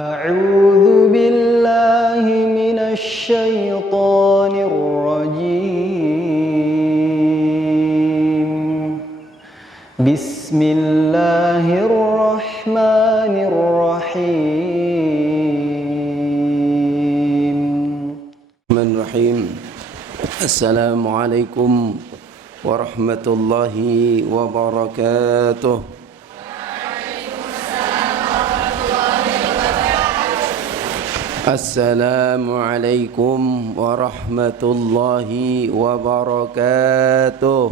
أعوذ بالله من الشيطان الرجيم بسم الله الرحمن الرحيم السلام عليكم ورحمة الله وبركاته. السلام عليكم ورحمة الله وبركاته.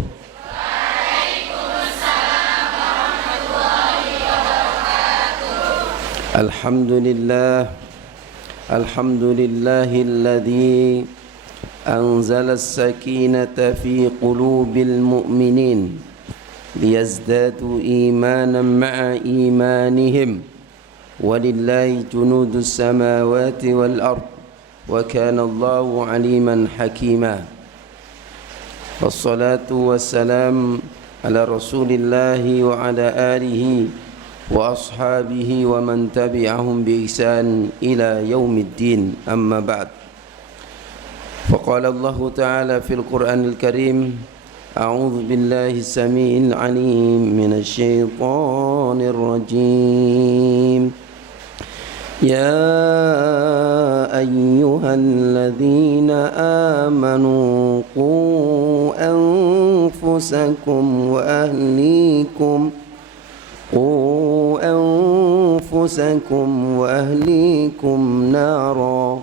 الحمد لله الذي أنزل السكينة في قلوب المؤمنين ليزدادوا إيمانا مع إيمانهم ولله جنود السماوات والأرض وكان الله عليما حكيما. والصلاة والسلام على رسول الله وعلى آله وأصحابه ومن تبعهم بإحسان إلى يوم الدين. أما بعد، فقال الله تعالى في القرآن الكريم: أعوذ بالله السميع العليم من الشيطان الرجيم. يا أيها الذين آمنوا قوا أنفسكم وأهليكم نارا.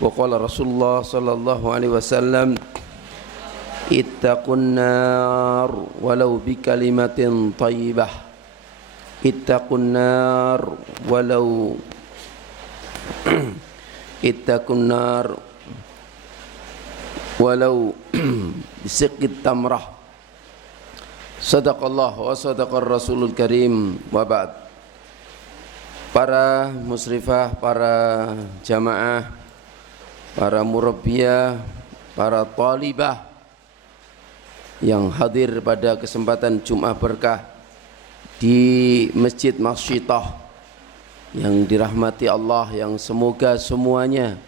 وقال رسول الله صلى الله عليه وسلم: اتقوا النار ولو بكلمة طيبة. اتقوا النار ولو بسق التمرة. صدق الله وصدق الرسول الكريم. وبعد. Para musrifah, para jamaah, para murabbiyah, para talibah yang hadir pada kesempatan Jumat berkah di Masjid Masyidah yang dirahmati Allah, yang semoga semuanya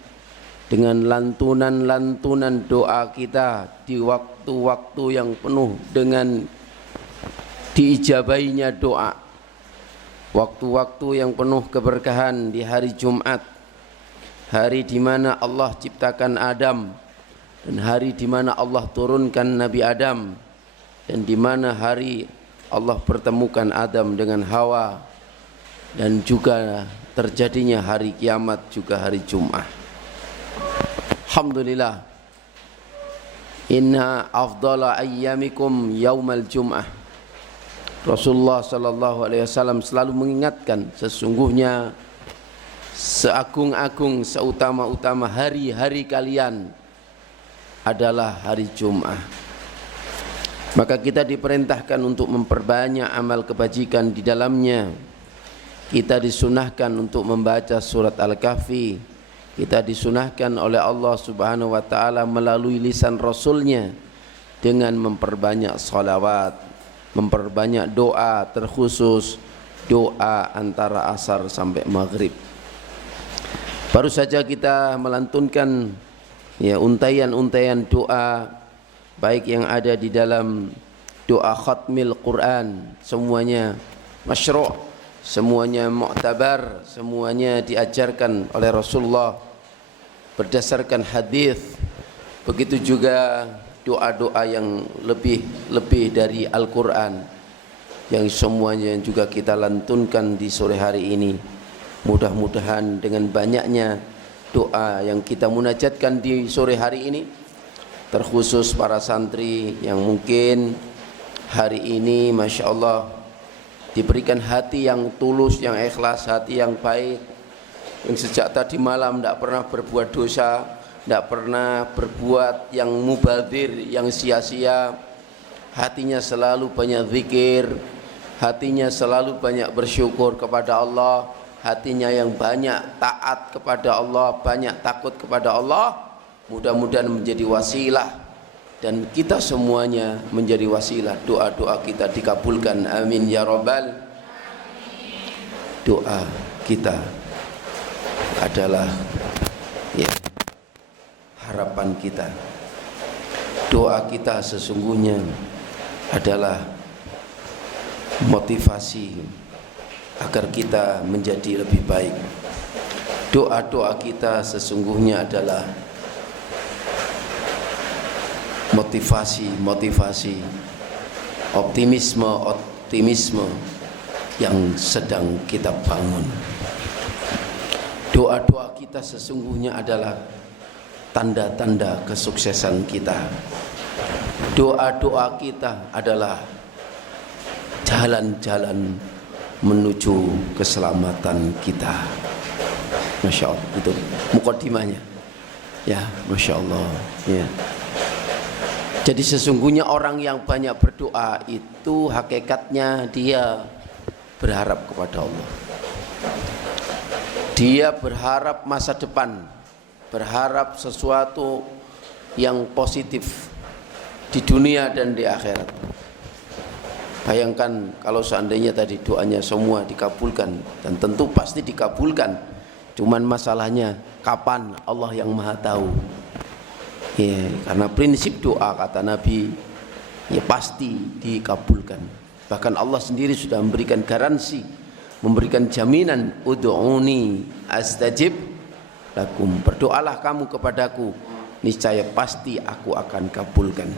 dengan lantunan-lantunan doa kita di waktu-waktu yang penuh dengan diijabainya doa, waktu-waktu yang penuh keberkahan di hari Jumat, hari di mana Allah ciptakan Adam dan hari di mana Allah turunkan Nabi Adam, dan di mana hari Allah pertemukan Adam dengan Hawa, dan juga terjadinya hari kiamat, juga hari Jumat. Alhamdulillah. Inna afdala ayyamikum yaumal Jum'ah. Rasulullah sallallahu alaihi wasallam selalu mengingatkan, sesungguhnya seagung-agung, seutama-utama hari-hari kalian adalah hari Jumat. Maka kita diperintahkan untuk memperbanyak amal kebajikan di dalamnya. Kita disunahkan untuk membaca surat Al-Kahfi. Kita disunahkan oleh Allah Subhanahu wa ta'ala melalui lisan Rasulnya dengan memperbanyak salawat, memperbanyak doa, terkhusus doa antara asar sampai maghrib. Baru saja kita melantunkan untayan-untayan doa, baik yang ada di dalam doa khatmil Quran, semuanya masyru', semuanya mu'tabar, semuanya diajarkan oleh Rasulullah berdasarkan hadis. Begitu juga doa-doa yang lebih dari Al-Quran, yang semuanya juga kita lantunkan di sore hari ini. Mudah-mudahan dengan banyaknya doa yang kita munajatkan di sore hari ini, terkhusus para santri yang mungkin hari ini Masya Allah diberikan hati yang tulus, yang ikhlas, hati yang baik, yang sejak tadi malam tidak pernah berbuat dosa, tidak pernah berbuat yang mubadzir, yang sia-sia. Hatinya selalu banyak zikir, hatinya selalu banyak bersyukur kepada Allah, hatinya yang banyak taat kepada Allah, banyak takut kepada Allah. Mudah-mudahan menjadi wasilah dan kita semuanya menjadi wasilah, doa-doa kita dikabulkan, amin ya rabbal. Doa kita adalah ya, harapan kita. Doa kita sesungguhnya adalah motivasi agar kita menjadi lebih baik. Doa-doa kita sesungguhnya adalah motivasi, optimisme yang sedang kita bangun. Doa-doa kita sesungguhnya adalah tanda-tanda kesuksesan kita. Doa-doa kita adalah jalan-jalan menuju keselamatan kita. Masya Allah, itu mukadimahnya. Ya, Masya Allah. Ya. Jadi sesungguhnya orang yang banyak berdoa itu hakikatnya dia berharap kepada Allah. Dia berharap masa depan, berharap sesuatu yang positif di dunia dan di akhirat. Bayangkan kalau seandainya tadi doanya semua dikabulkan, dan tentu pasti dikabulkan. Cuman masalahnya kapan, Allah yang Maha tahu. Ya, karena prinsip doa kata Nabi ya pasti dikabulkan. Bahkan Allah sendiri sudah memberikan garansi, memberikan jaminan, ud'uni astajib lakum. Berdoalah kamu kepadaku, niscaya pasti aku akan kabulkan.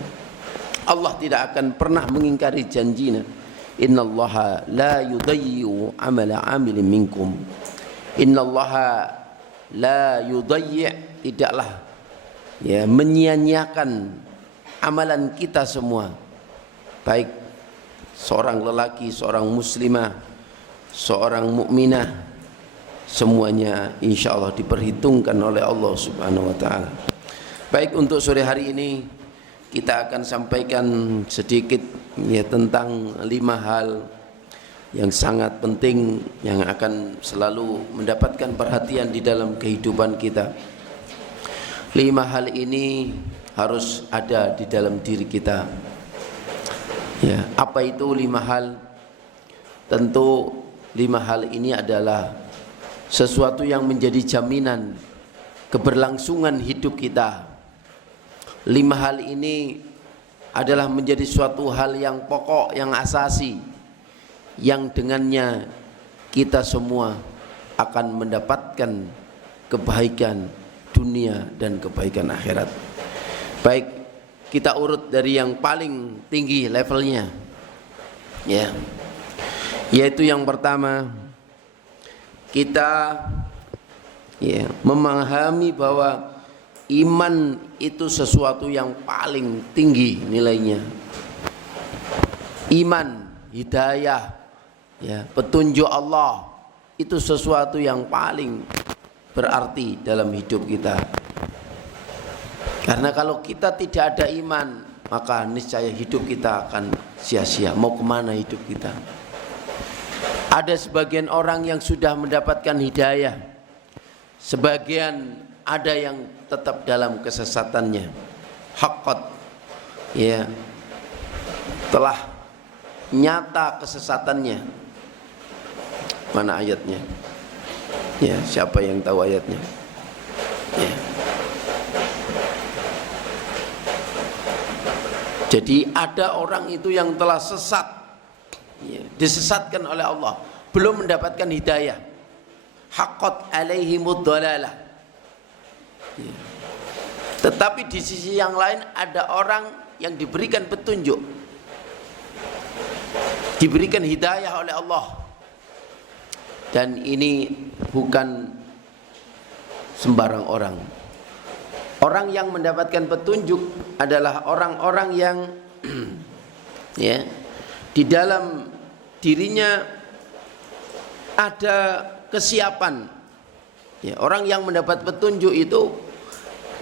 Allah tidak akan pernah mengingkari janjinya. Innallaha la yudayyi'u amala 'amilin minkum. Innallaha la yudayyi', tidaklah ya menyia-nyiakan amalan kita semua, baik seorang lelaki, seorang muslimah, seorang mukminah, semuanya insyaallah diperhitungkan oleh Allah Subhanahu wa taala. Baik, untuk sore hari ini kita akan sampaikan sedikit ya tentang 5 hal yang sangat penting yang akan selalu mendapatkan perhatian di dalam kehidupan kita. 5 hal ini harus ada di dalam diri kita. Ya, apa itu 5 hal? Tentu 5 hal ini adalah sesuatu yang menjadi jaminan keberlangsungan hidup kita. 5 hal ini adalah menjadi suatu hal yang pokok, yang asasi, yang dengannya kita semua akan mendapatkan kebaikan dunia dan kebaikan akhirat. Baik, kita urut dari yang paling tinggi levelnya, ya, yaitu yang pertama, kita ya memahami bahwa iman itu sesuatu yang paling tinggi nilainya. Iman, hidayah, ya, petunjuk Allah itu sesuatu yang paling berarti dalam hidup kita. Karena kalau kita tidak ada iman, maka niscaya hidup kita akan sia-sia. Mau kemana hidup kita? Ada sebagian orang yang sudah mendapatkan hidayah, sebagian ada yang tetap dalam kesesatannya. Haqqat, ya, telah nyata kesesatannya. Mana ayatnya? Ya, siapa yang tahu ayatnya? Ya. Jadi ada orang itu yang telah sesat, ya, disesatkan oleh Allah, belum mendapatkan hidayah. Haqqat alaihimud dhalalah. Ya. Tetapi di sisi yang lain ada orang yang diberikan petunjuk, diberikan hidayah oleh Allah. Dan ini bukan sembarang orang. Orang yang mendapatkan petunjuk adalah orang-orang yang ya, di dalam dirinya ada kesiapan. Ya, orang yang mendapat petunjuk itu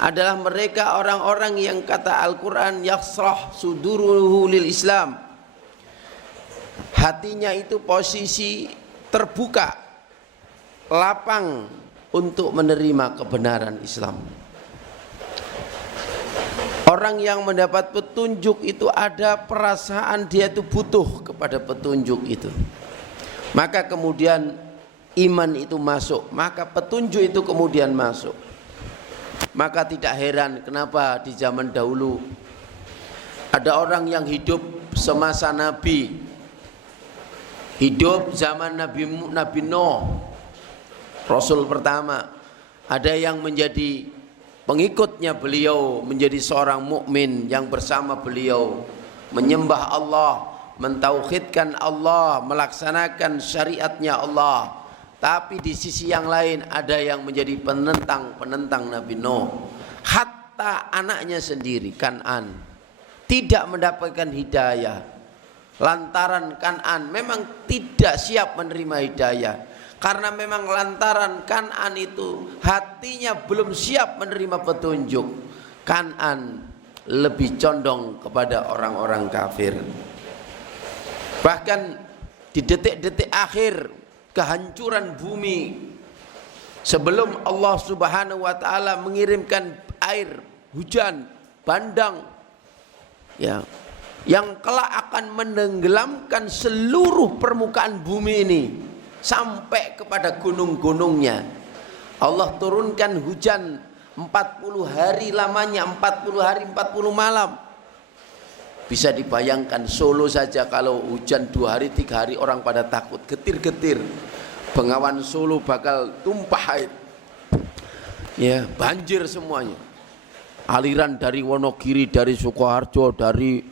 adalah mereka orang-orang yang kata Al-Quran yaksrah suduruhu lil Islam. Hatinya itu posisi terbuka, lapang untuk menerima kebenaran Islam. Orang yang mendapat petunjuk itu ada perasaan dia itu butuh kepada petunjuk itu. Maka kemudian iman itu masuk, maka petunjuk itu kemudian masuk. Maka tidak heran kenapa di zaman dahulu ada orang yang hidup semasa Nabi, hidup zaman Nabi Nuh, Rasul pertama. Ada yang menjadi pengikutnya beliau, menjadi seorang mukmin yang bersama beliau menyembah Allah, mentauhidkan Allah, melaksanakan syariatnya Allah. Tapi di sisi yang lain ada yang menjadi penentang Nabi Nuh. Hatta anaknya sendiri Kan'an tidak mendapatkan hidayah. Lantaran Kan'an memang tidak siap menerima hidayah. Karena memang lantaran Kan'an itu hatinya belum siap menerima petunjuk. Kan'an lebih condong kepada orang-orang kafir. Bahkan di detik-detik akhir kehancuran bumi, sebelum Allah Subhanahu wa taala mengirimkan air hujan bandang ya, yang kelak akan menenggelamkan seluruh permukaan bumi ini sampai kepada gunung-gunungnya. Allah turunkan hujan 40 hari lamanya, 40 hari 40 malam. Bisa dibayangkan Solo saja kalau hujan 2 hari 3 hari orang pada takut, getir-getir. Bengawan Solo bakal tumpah air. Ya, banjir semuanya. Aliran dari Wonogiri, dari Sukoharjo, dari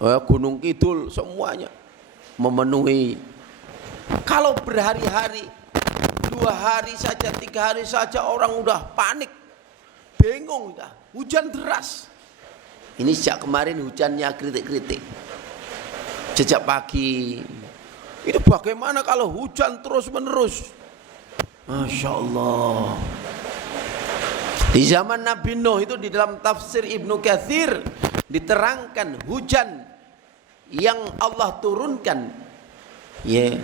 Gunung Kidul semuanya memenuhi. Kalau berhari-hari, 2 hari saja, 3 hari saja orang udah panik, bingung dah. Hujan deras. Ini sejak kemarin hujannya kritik-kritik. Sejak pagi. Itu bagaimana kalau hujan terus-menerus? Masya Allah. Di zaman Nabi Nuh itu di dalam tafsir Ibnu Katsir diterangkan hujan yang Allah turunkan, ya,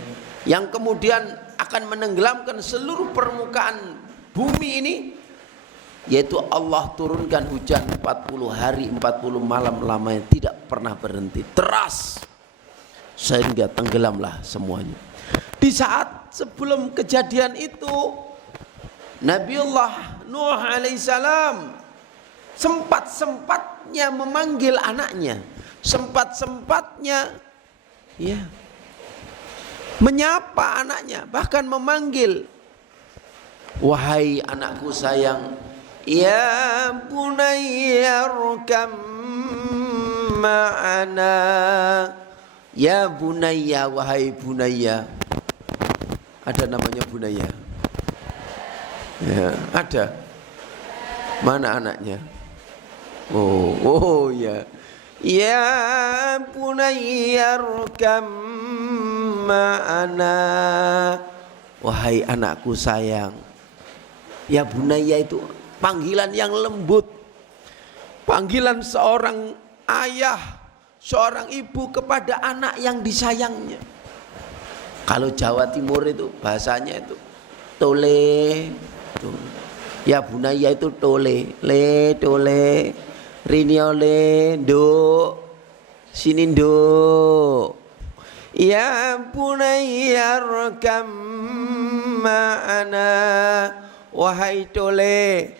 yang kemudian akan menenggelamkan seluruh permukaan bumi ini, yaitu Allah turunkan hujan 40 hari 40 malam lamanya, tidak pernah berhenti, deras sehingga tenggelamlah semuanya. Di saat sebelum kejadian itu Nabiullah Nuh alaihissalam sempat-sempatnya memanggil anaknya, sempat-sempatnya ya menyapa anaknya, bahkan memanggil, wahai anakku sayang, ya bunayya rukam ma'ana. Ya bunayya, wahai bunayya. Ada namanya bunayya? Ya, ada. Mana anaknya? Oh ya. Ya bunayya rukam ma'ana. Wahai anakku sayang. Ya bunayya itu panggilan yang lembut, panggilan seorang ayah, seorang ibu kepada anak yang disayangnya. Kalau Jawa Timur itu bahasanya itu tole. Ya bunaya itu tole, le tole, riniole, do, sini do. Ya bunaya rekam ma'ana. Wahai tole,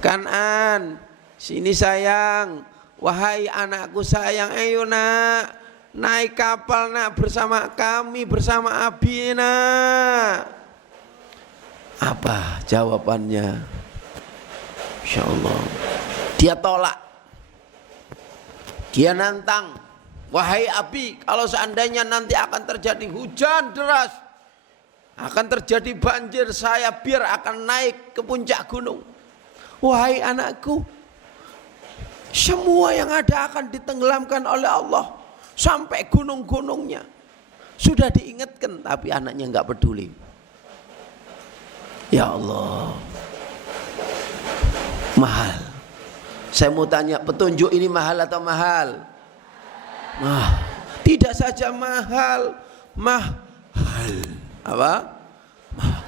Kan'an, sini sayang. Wahai anakku sayang, ayo nak, naik kapal nak bersama kami, bersama Abi nak. Apa jawabannya? Insya Allah dia tolak, dia nantang. Wahai Abi, kalau seandainya nanti akan terjadi hujan deras, akan terjadi banjir, saya biar akan naik ke puncak gunung. Wahai anakku, semua yang ada akan ditenggelamkan oleh Allah sampai gunung-gunungnya. Sudah diingatkan, tapi anaknya enggak peduli. Ya Allah, mahal. Saya mau tanya, petunjuk ini mahal atau mahal? Tidak saja mahal, mahal. Apa? Mahal.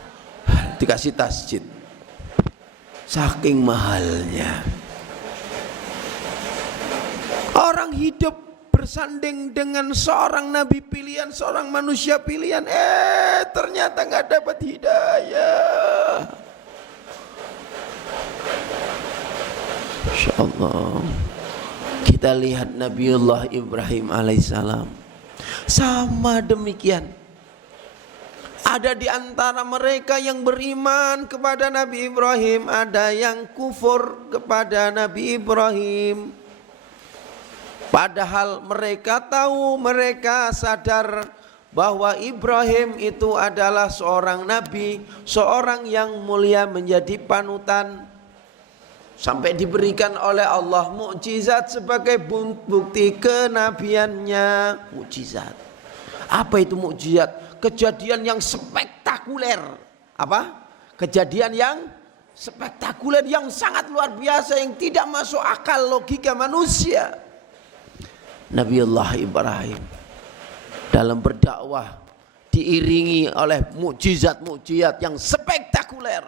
Dikasih tasjid. Saking mahalnya. Orang hidup bersanding dengan seorang nabi pilihan, seorang manusia pilihan, ternyata nggak dapat hidayah. Insya Allah. Kita lihat Nabiullah Ibrahim alaihissalam, sama demikian. Ada di antara mereka yang beriman kepada Nabi Ibrahim, ada yang kufur kepada Nabi Ibrahim. Padahal mereka tahu, mereka sadar bahwa Ibrahim itu adalah seorang nabi, seorang yang mulia, menjadi panutan. Sampai diberikan oleh Allah mukjizat sebagai bukti kenabiannya. Mukjizat. Apa itu mukjizat? Kejadian yang spektakuler. Apa? Kejadian yang spektakuler, yang sangat luar biasa, yang tidak masuk akal logika manusia. Nabiullah Ibrahim dalam berdakwah diiringi oleh mukjizat-mukjizat yang spektakuler.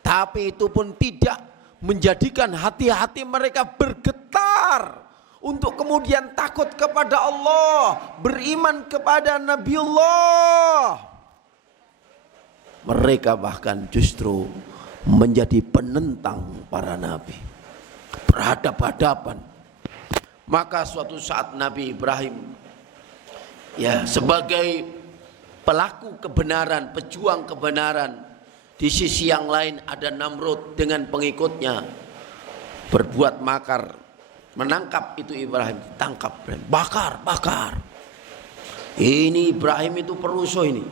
Tapi itu pun tidak menjadikan hati-hati mereka bergetar untuk kemudian takut kepada Allah, beriman kepada Nabiullah. Mereka bahkan justru menjadi penentang para nabi, berhadapan-hadapan. Maka suatu saat Nabi Ibrahim sebagai pelaku kebenaran, pejuang kebenaran, di sisi yang lain ada Namrud dengan pengikutnya berbuat makar, menangkap itu Ibrahim, tangkap, bakar. Ini Ibrahim itu perusuh ini.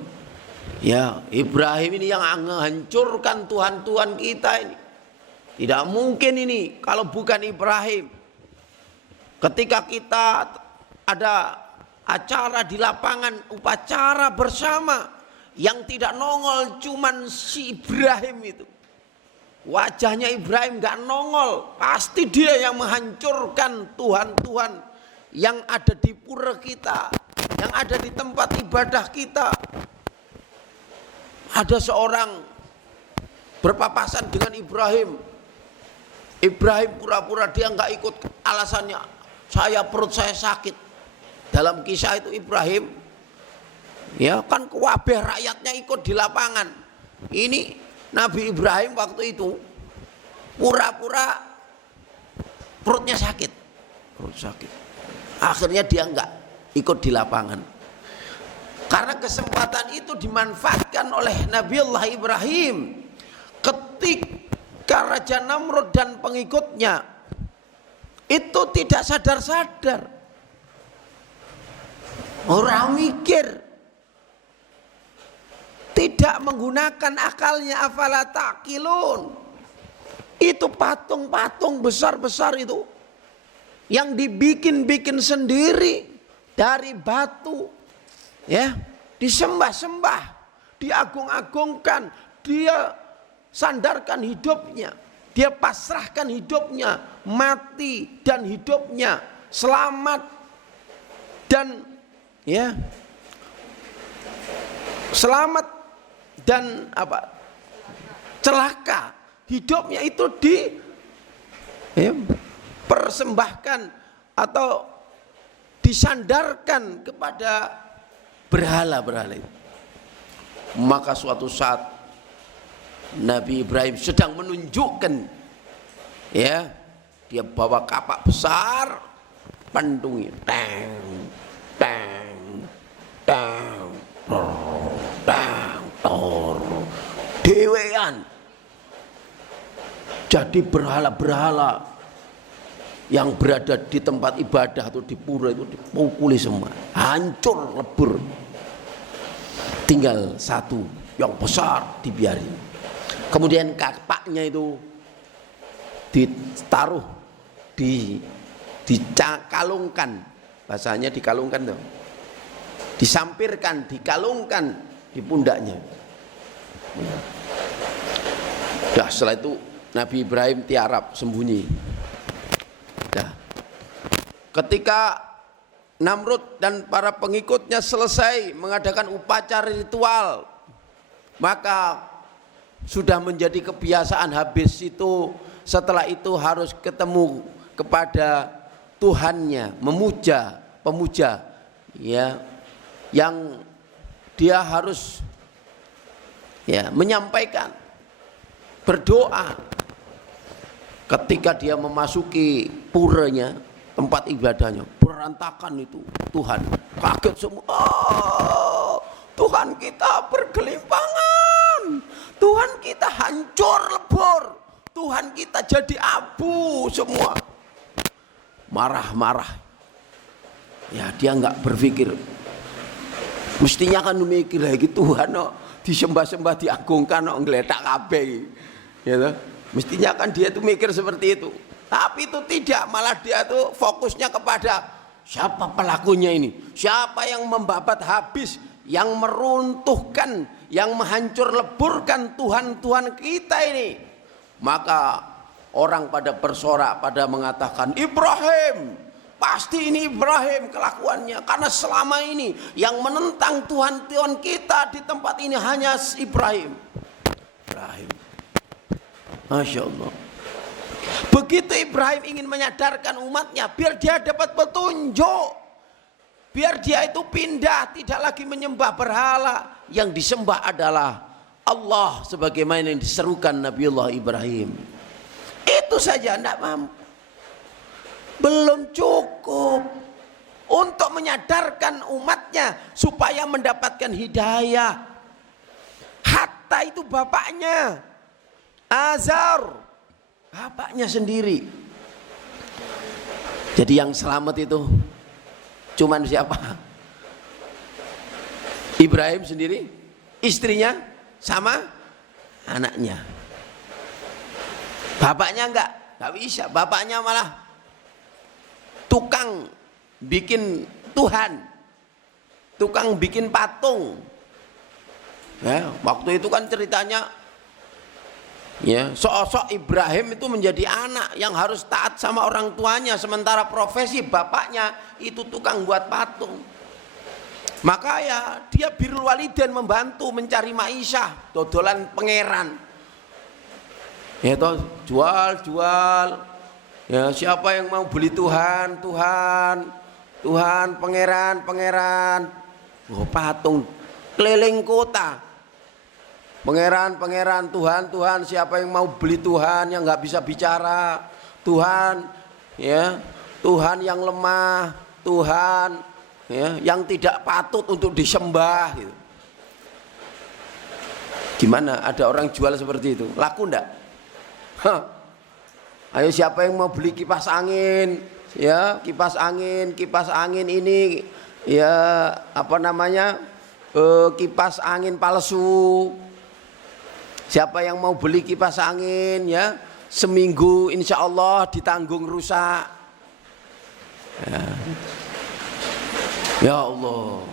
Ya, Ibrahim ini yang menghancurkan Tuhan-Tuhan kita ini. Tidak mungkin ini kalau bukan Ibrahim. Ketika kita ada acara di lapangan, upacara bersama, yang tidak nongol cuman si Ibrahim itu. Wajahnya Ibrahim gak nongol. Pasti dia yang menghancurkan Tuhan-Tuhan yang ada di pura kita, yang ada di tempat ibadah kita. Ada seorang berpapasan dengan Ibrahim. Ibrahim pura-pura dia gak ikut, alasannya perut saya sakit. Dalam kisah itu Ibrahim kan kewabeh rakyatnya ikut di lapangan. Ini Nabi Ibrahim waktu itu pura-pura perutnya sakit. Akhirnya dia enggak ikut di lapangan. Karena kesempatan itu dimanfaatkan oleh Nabiullah Ibrahim. Ketika Raja Namrud dan pengikutnya itu tidak sadar-sadar, orang mikir, tidak menggunakan akalnya, afala taqilun. Itu patung-patung besar-besar itu yang dibikin-bikin sendiri dari batu, disembah-sembah, diagung-agungkan, dia sandarkan hidupnya, dia pasrahkan hidupnya, mati dan hidupnya, selamat dan selamat dan celaka, hidupnya itu persembahkan atau disandarkan kepada berhala-berhala itu. Maka suatu saat Nabi Ibrahim sedang menunjukkan, dia bawa kapak besar, pandungnya, tang, dewean. Jadi berhala-berhala yang berada di tempat ibadah atau di pura itu dipukuli semua, hancur lebur. Tinggal satu yang besar dibiarin. Kemudian kapaknya itu ditaruh, dikalungkan, bahasanya dikalungkan tuh, disampirkan, dikalungkan di pundaknya. Setelah itu Nabi Ibrahim tiarap, sembunyi. Ketika Namrud dan para pengikutnya selesai mengadakan upacara ritual, maka sudah menjadi kebiasaan habis itu, setelah itu harus ketemu kepada Tuhannya, memuja pemuja, ya, yang dia harus ya menyampaikan, berdoa ketika dia memasuki puranya, tempat ibadahnya, berantakan itu. Tuhan kaget semua. Oh, Tuhan kita bergelimpangan, Tuhan kita hancur lebur, Tuhan kita jadi abu semua. Marah-marah. Ya dia nggak berpikir. Mestinya kan mikir lagi Tuhan disembah-sembah, diagungkan, ngeletak kabeh, gitu. Mestinya kan dia itu mikir seperti itu. Tapi itu tidak, malah dia itu fokusnya kepada siapa pelakunya ini, siapa yang membabat habis, yang meruntuhkan, yang menghancur leburkan Tuhan-Tuhan kita ini. Maka orang pada bersorak, pada mengatakan Ibrahim, pasti ini Ibrahim kelakuannya, karena selama ini yang menentang Tuhan-Tuhan kita di tempat ini hanya Ibrahim. Masya Allah. Begitu Ibrahim ingin menyadarkan umatnya biar dia dapat petunjuk, biar dia itu pindah, tidak lagi menyembah berhala, yang disembah adalah Allah sebagaimana yang diserukan Nabiullah Ibrahim. Itu saja tidak mampu, belum cukup untuk menyadarkan umatnya supaya mendapatkan hidayah. Hatta itu bapaknya Azar, bapaknya sendiri. Jadi yang selamat itu cuman siapa? Ibrahim sendiri, istrinya, sama anaknya. Bapaknya enggak bisa. Bapaknya malah tukang bikin Tuhan, tukang bikin patung. Ya, waktu itu kan ceritanya, ya, sosok Ibrahim itu menjadi anak yang harus taat sama orang tuanya, sementara profesi bapaknya itu tukang buat patung. Maka ya dia birrul walidain, membantu mencari ma'isyah, dodolan pangeran. Ya toh, jual. Ya, siapa yang mau beli Tuhan, pangeran. Oh, patung keliling kota. Pangeran, Tuhan, siapa yang mau beli Tuhan yang nggak bisa bicara, Tuhan, ya, Tuhan yang lemah, Tuhan, ya, yang tidak patut untuk disembah. Gitu. Gimana? Ada orang jual seperti itu, laku ndak? Ayo siapa yang mau beli kipas angin, ya, kipas angin ini, ya, apa namanya, kipas angin palsu. Siapa yang mau beli kipas angin, ya, seminggu insya Allah ditanggung rusak. Ya Allah,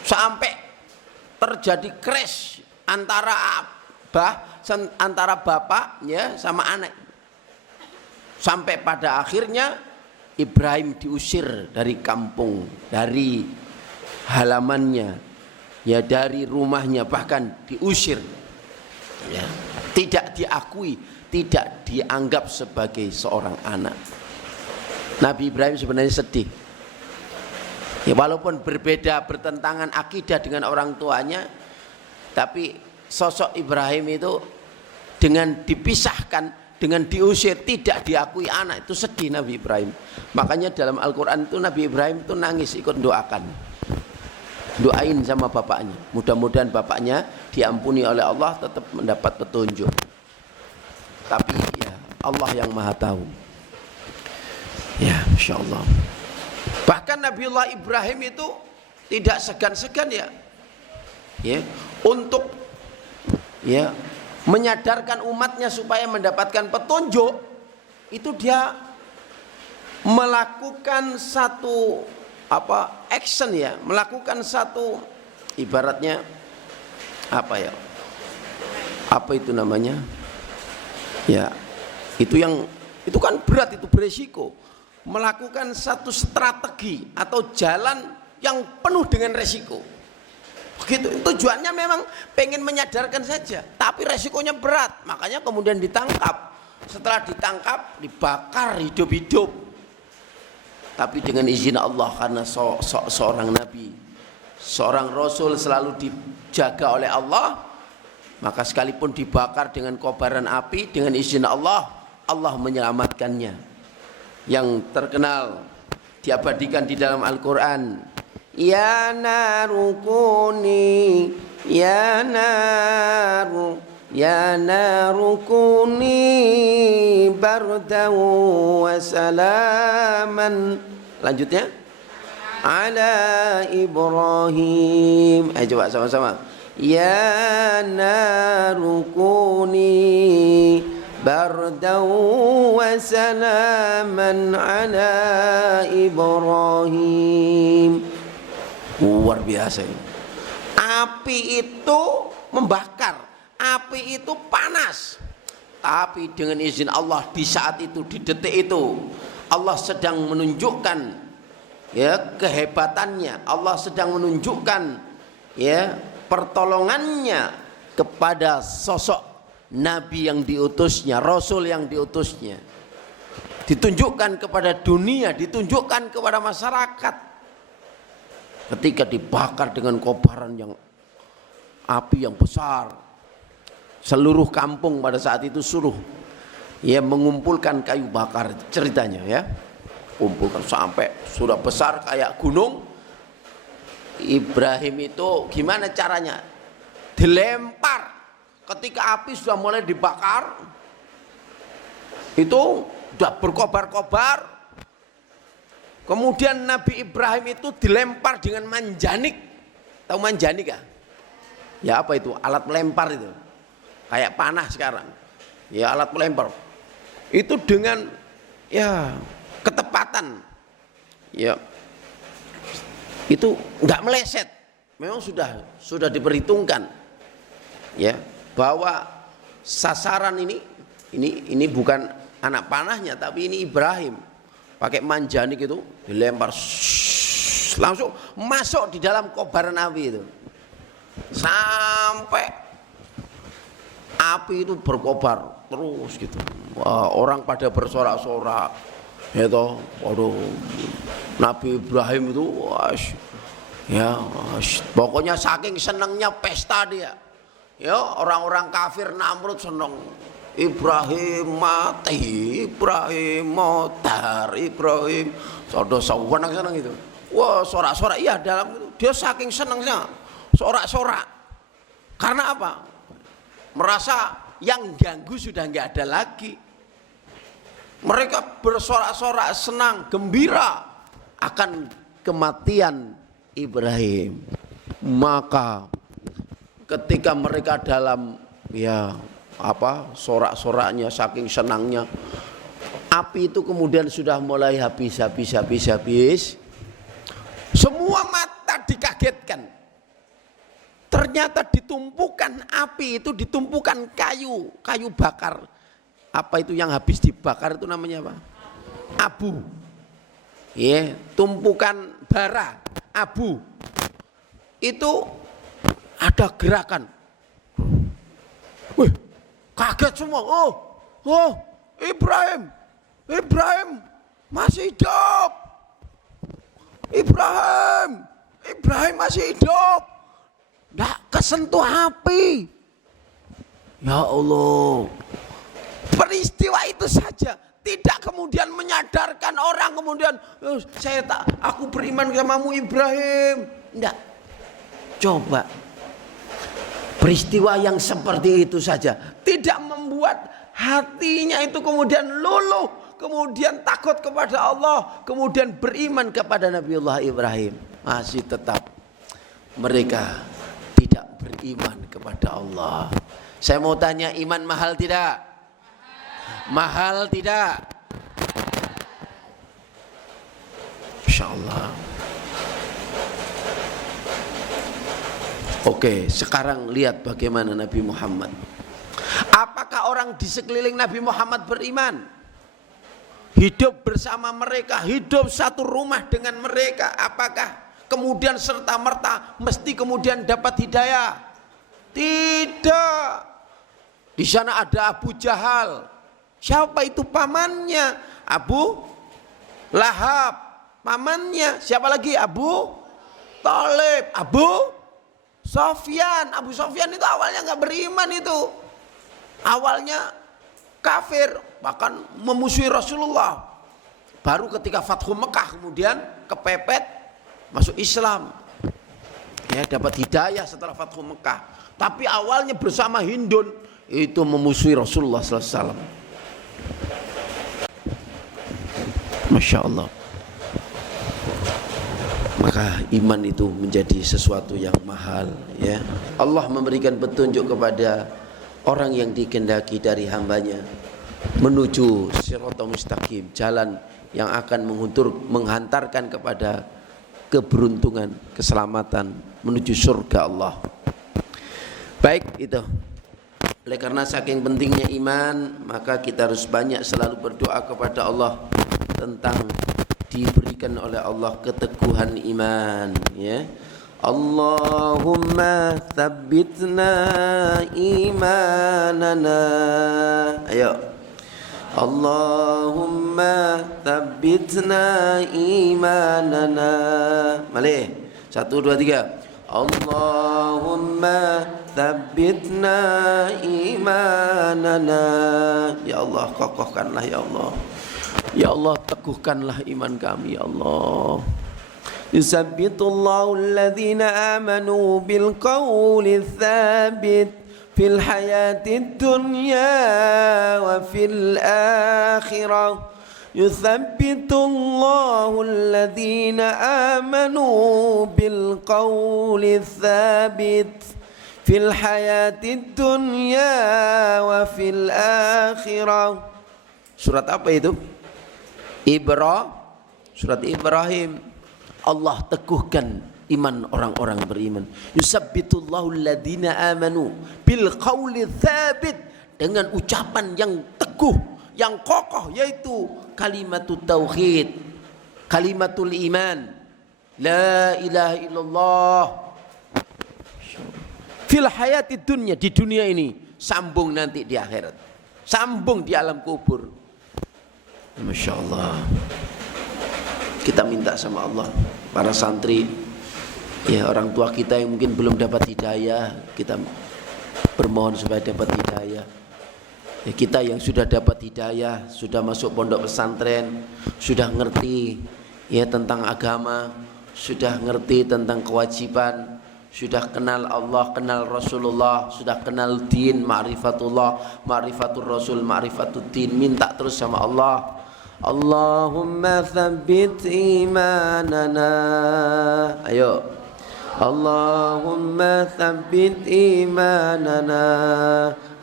sampai terjadi crash antara bapak, ya, sama anak. Sampai pada akhirnya Ibrahim diusir dari kampung, dari halamannya, ya, dari rumahnya, bahkan diusir. Ya, tidak diakui, tidak dianggap sebagai seorang anak. Nabi Ibrahim sebenarnya sedih. Ya, walaupun berbeda, bertentangan akidah dengan orang tuanya, tapi sosok Ibrahim itu dengan dipisahkan, dengan diusir, tidak diakui anak, itu sedih Nabi Ibrahim. Makanya dalam Al-Quran itu Nabi Ibrahim itu nangis, ikut doakan. Doain sama bapaknya, mudah-mudahan bapaknya diampuni oleh Allah, tetap mendapat petunjuk. Tapi ya Allah yang maha tahu. Ya, Masya Allah. Bahkan Nabiullah Ibrahim itu tidak segan-segan, ya, untuk, ya, menyadarkan umatnya supaya mendapatkan petunjuk. Itu dia melakukan satu action, ya, melakukan satu ibaratnya apa itu namanya, ya, itu kan berat, itu beresiko, melakukan satu strategi atau jalan yang penuh dengan resiko. Begitu, tujuannya memang pengen menyadarkan saja, tapi resikonya berat, makanya kemudian ditangkap. Setelah ditangkap, dibakar hidup-hidup. tapi dengan izin Allah, karena seorang nabi, seorang rasul selalu dijaga oleh Allah, maka sekalipun dibakar dengan kobaran api, dengan izin Allah, Allah menyelamatkannya. Yang terkenal diabadikan di dalam Al-Quran, ya narukuni, ya naru, ya narukuni bardan wa salaman. Lanjutnya, ala Ibrahim. Ayo coba sama-sama. Ya narukuni bardan wa salaman ala Ibrahim. Luar biasa ini. Api itu membakar, api itu panas, tapi dengan izin Allah di saat itu, di detik itu, Allah sedang menunjukkan ya kehebatannya, Allah sedang menunjukkan ya pertolongannya kepada sosok nabi yang diutusnya, rasul yang diutusnya. Ditunjukkan kepada dunia, ditunjukkan kepada masyarakat. Ketika dibakar dengan kobaran yang api yang besar, seluruh kampung pada saat itu suruh ya mengumpulkan kayu bakar, ceritanya ya, kumpulkan sampai sudah besar kayak gunung. Ibrahim itu gimana caranya? Dilempar. Ketika api sudah mulai dibakar, itu sudah berkobar-kobar. Kemudian Nabi Ibrahim itu dilempar dengan manjanik. Tahu manjanik ya? Ya apa itu? Alat melempar itu. Kayak panah sekarang. Ya alat melempar. Itu dengan ya ketepatan. Ya. Itu enggak meleset. Memang sudah diperhitungkan. Ya, bahwa sasaran ini bukan anak panahnya, tapi ini Ibrahim. Pakai manjanik itu dilempar, langsung masuk di dalam kobaran api itu, sampai api itu berkobar terus gitu. Wah, orang pada bersorak-sorak, itu, waduh, Nabi Ibrahim itu, pokoknya saking senangnya pesta dia. Ya, orang-orang kafir Namrud senang. Ibrahim mati, Ibrahim motar, Ibrahim sodo senang itu. Wah, sorak-sorak iya dalam itu. Dia saking senangnya sorak-sorak. Karena apa? Merasa yang ganggu sudah nggak ada lagi. Mereka bersorak-sorak senang, gembira akan kematian Ibrahim. Maka ketika mereka dalam sorak-soraknya saking senangnya, api itu kemudian sudah mulai habis. Semua mata dikagetkan. Ternyata ditumpukan api itu, ditumpukan kayu bakar. Apa itu yang habis dibakar itu namanya apa? Abu. Tumpukan bara, abu. Itu ada gerakan. Wih, kaget semua. Oh, Ibrahim masih hidup. Ibrahim masih hidup. Nggak kesentuh api. Ya Allah. Peristiwa itu saja tidak kemudian menyadarkan orang kemudian aku beriman samamu Ibrahim. Enggak. Coba. Peristiwa yang seperti itu saja tidak membuat hatinya itu kemudian luluh, kemudian takut kepada Allah, kemudian beriman kepada Nabiullah Ibrahim. Masih tetap mereka tidak beriman kepada Allah. Saya mau tanya, iman mahal tidak? Mahal tidak? Insyaallah. Oke, sekarang lihat bagaimana Nabi Muhammad. Apakah orang di sekeliling Nabi Muhammad beriman? Hidup bersama mereka, hidup satu rumah dengan mereka. Apakah kemudian serta-merta mesti kemudian dapat hidayah? Tidak. Di sana ada Abu Jahal. Siapa itu pamannya? Abu Lahab. pamannya. Siapa lagi? Abu Thalib, Abu Sofyan. Abu Sofyan itu awalnya nggak beriman itu. Awalnya kafir, bahkan memusuhi Rasulullah. Baru ketika Fathu Mekah kemudian kepepet masuk Islam. Ya, dapat hidayah setelah Fathu Mekah. Tapi awalnya bersama Hindun itu memusuhi Rasulullah sallallahu alaihi wasallam. Masya Allah. Maka iman itu menjadi sesuatu yang mahal, ya. Allah memberikan petunjuk kepada orang yang dikehendaki dari hambanya menuju siratal mustaqim, jalan yang akan menghantarkan kepada keberuntungan, keselamatan, menuju surga Allah. Baik, itu. Oleh karena saking pentingnya iman, maka kita harus banyak selalu berdoa kepada Allah tentang diberikan oleh Allah keteguhan iman, ya. Allahumma tsabbitna imanana. Ayo. Allahumma tsabbitna imanana. Malih. 1 2 3. Allahumma tsabbitna imanana. Ya Allah, kokohkanlah ya Allah. Ya Allah, teguhkanlah iman kami ya Allah. Yusabbitullahu alladhina amanu bil qawli tsabit fil hayatid dunya wa fil akhirah. Yusabbitullahu alladhina amanu bil qawli tsabit fil hayatid dunya wa fil akhirah. Surat apa itu? Surat Ibrahim. Allah teguhkan iman orang-orang beriman. Yusabbitullahu alladhina amanu bil qawli tsabit, dengan ucapan yang teguh, yang kokoh, yaitu kalimatut tauhid, kalimatul iman, la ilaha illallah. Fil hayatid dunya, di dunia ini, sambung nanti di akhirat, sambung di alam kubur. Masya Allah. Kita minta sama Allah, para santri, ya, orang tua kita yang mungkin belum dapat hidayah, kita bermohon supaya dapat hidayah. Ya, kita yang sudah dapat hidayah, sudah masuk pondok pesantren, sudah ngerti ya tentang agama, sudah ngerti tentang kewajiban, sudah kenal Allah, kenal Rasulullah, sudah kenal din, ma'rifatullah, ma'rifatul Rasul, ma'rifatul din. Minta terus sama Allah. Allahumma tsabbit imanana. Ayo. Allahumma tsabbit imanana.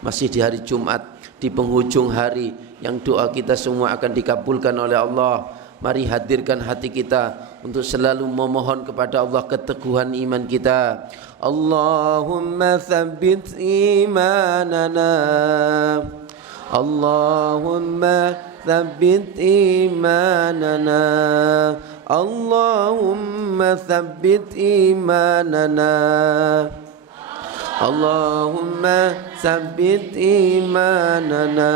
Masih di hari Jumat, di penghujung hari yang doa kita semua akan dikabulkan oleh Allah. Mari hadirkan hati kita untuk selalu memohon kepada Allah keteguhan iman kita. Allahumma tsabbit imanana. Allahumma tsabbit imanana. Allahumma tsabbit imanana. Allahumma tsabbit imanana.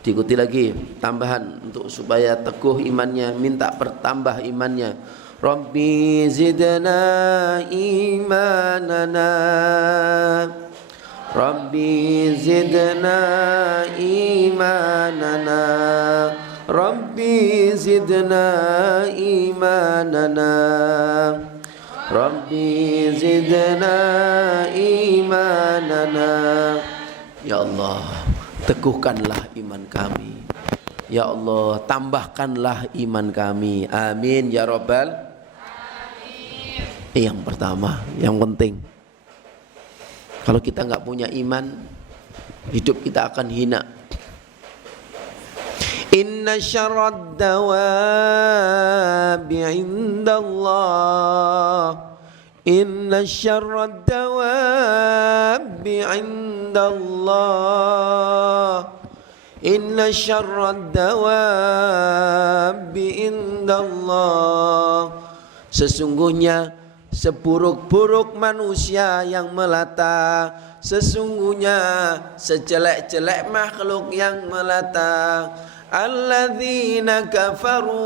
Diikuti lagi tambahan untuk supaya teguh imannya, minta bertambah imannya. Rabbi zidna imanana. Rabbi zidna imanana. Rabbi zidna imanana. Rabbi zidna imanana. Ya Allah, teguhkanlah iman kami. Ya Allah, tambahkanlah iman kami. Amin ya Rabbal. Amin. Yang pertama, yang penting, kalau kita nggak punya iman, hidup kita akan hina. Inna syarrad dawabi indallah. Inna syarrad dawabi indallah. Inna syarrad dawabi indallah. Sesungguhnya seburuk-buruk manusia yang melata, sesungguhnya sejelek-jelek makhluk yang melata alladzina kafaru,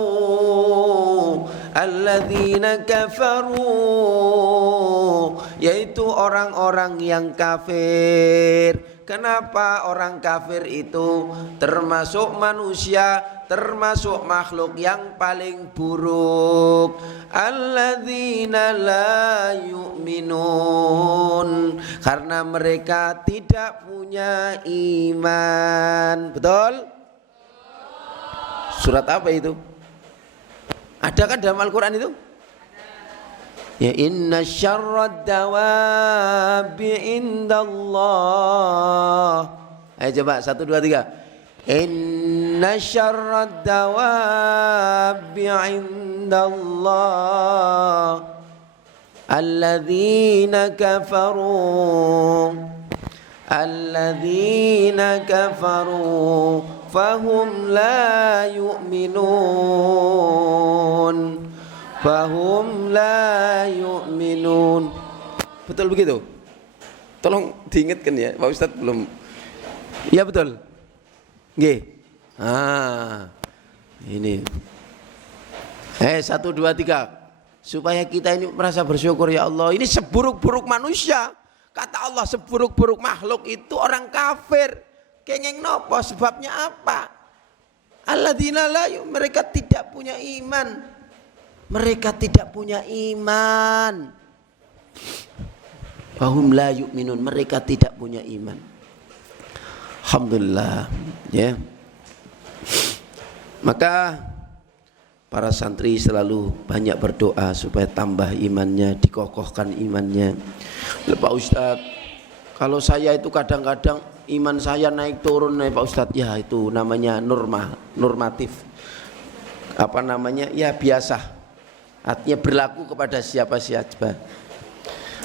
yaitu orang-orang yang kafir. Kenapa orang kafir itu termasuk manusia, termasuk makhluk yang paling buruk? Alladzina la yu'minun, karena mereka tidak punya iman. Betul? Surat apa itu? Ada kan dalam Al-Quran itu? Ya, inna syarrad dawabi indallah. Ayo coba 1, 2, 3. Inna syarrad dawabi indallah alladzina kafaru fahum la yu'minun. Betul begitu? Tolong diingatkan ya, Pak Ustadz belum. Ya betul. Nggih. Ini. 1, 2, 3. Supaya kita ini merasa bersyukur, ya Allah. Ini seburuk-buruk manusia. Kata Allah, seburuk-buruk makhluk itu orang kafir. Kenging nopo? Sebabnya apa? Alladzina la yu'minun, mereka tidak punya iman. Mereka tidak punya iman. Fahum la yu'minun, mereka tidak punya iman. Alhamdulillah, ya. Maka para santri selalu banyak berdoa supaya tambah imannya, dikokohkan imannya. Pak Ustadz, kalau saya itu kadang-kadang iman saya naik turun nih Pak Ustadz. Ya itu namanya normatif. Apa namanya? Ya biasa. Artinya berlaku kepada siapa saja.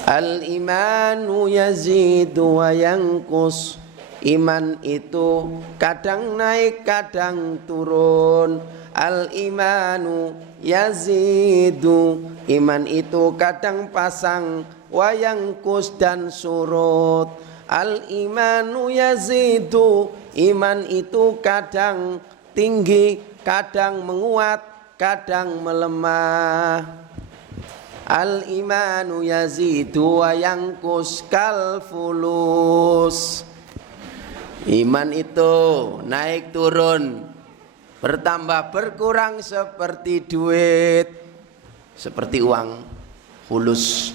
Al-imanu yazidu wa yanqus. Iman itu kadang naik kadang turun. Al-imanu yazidu, iman itu kadang pasang, wa yanqus dan surut. Al-imanu yazidu, iman itu kadang tinggi kadang menguat, kadang melemah. Al-imanu yazidu wa yanqus kal fulus. Iman itu naik turun, bertambah berkurang seperti duit, seperti uang fulus.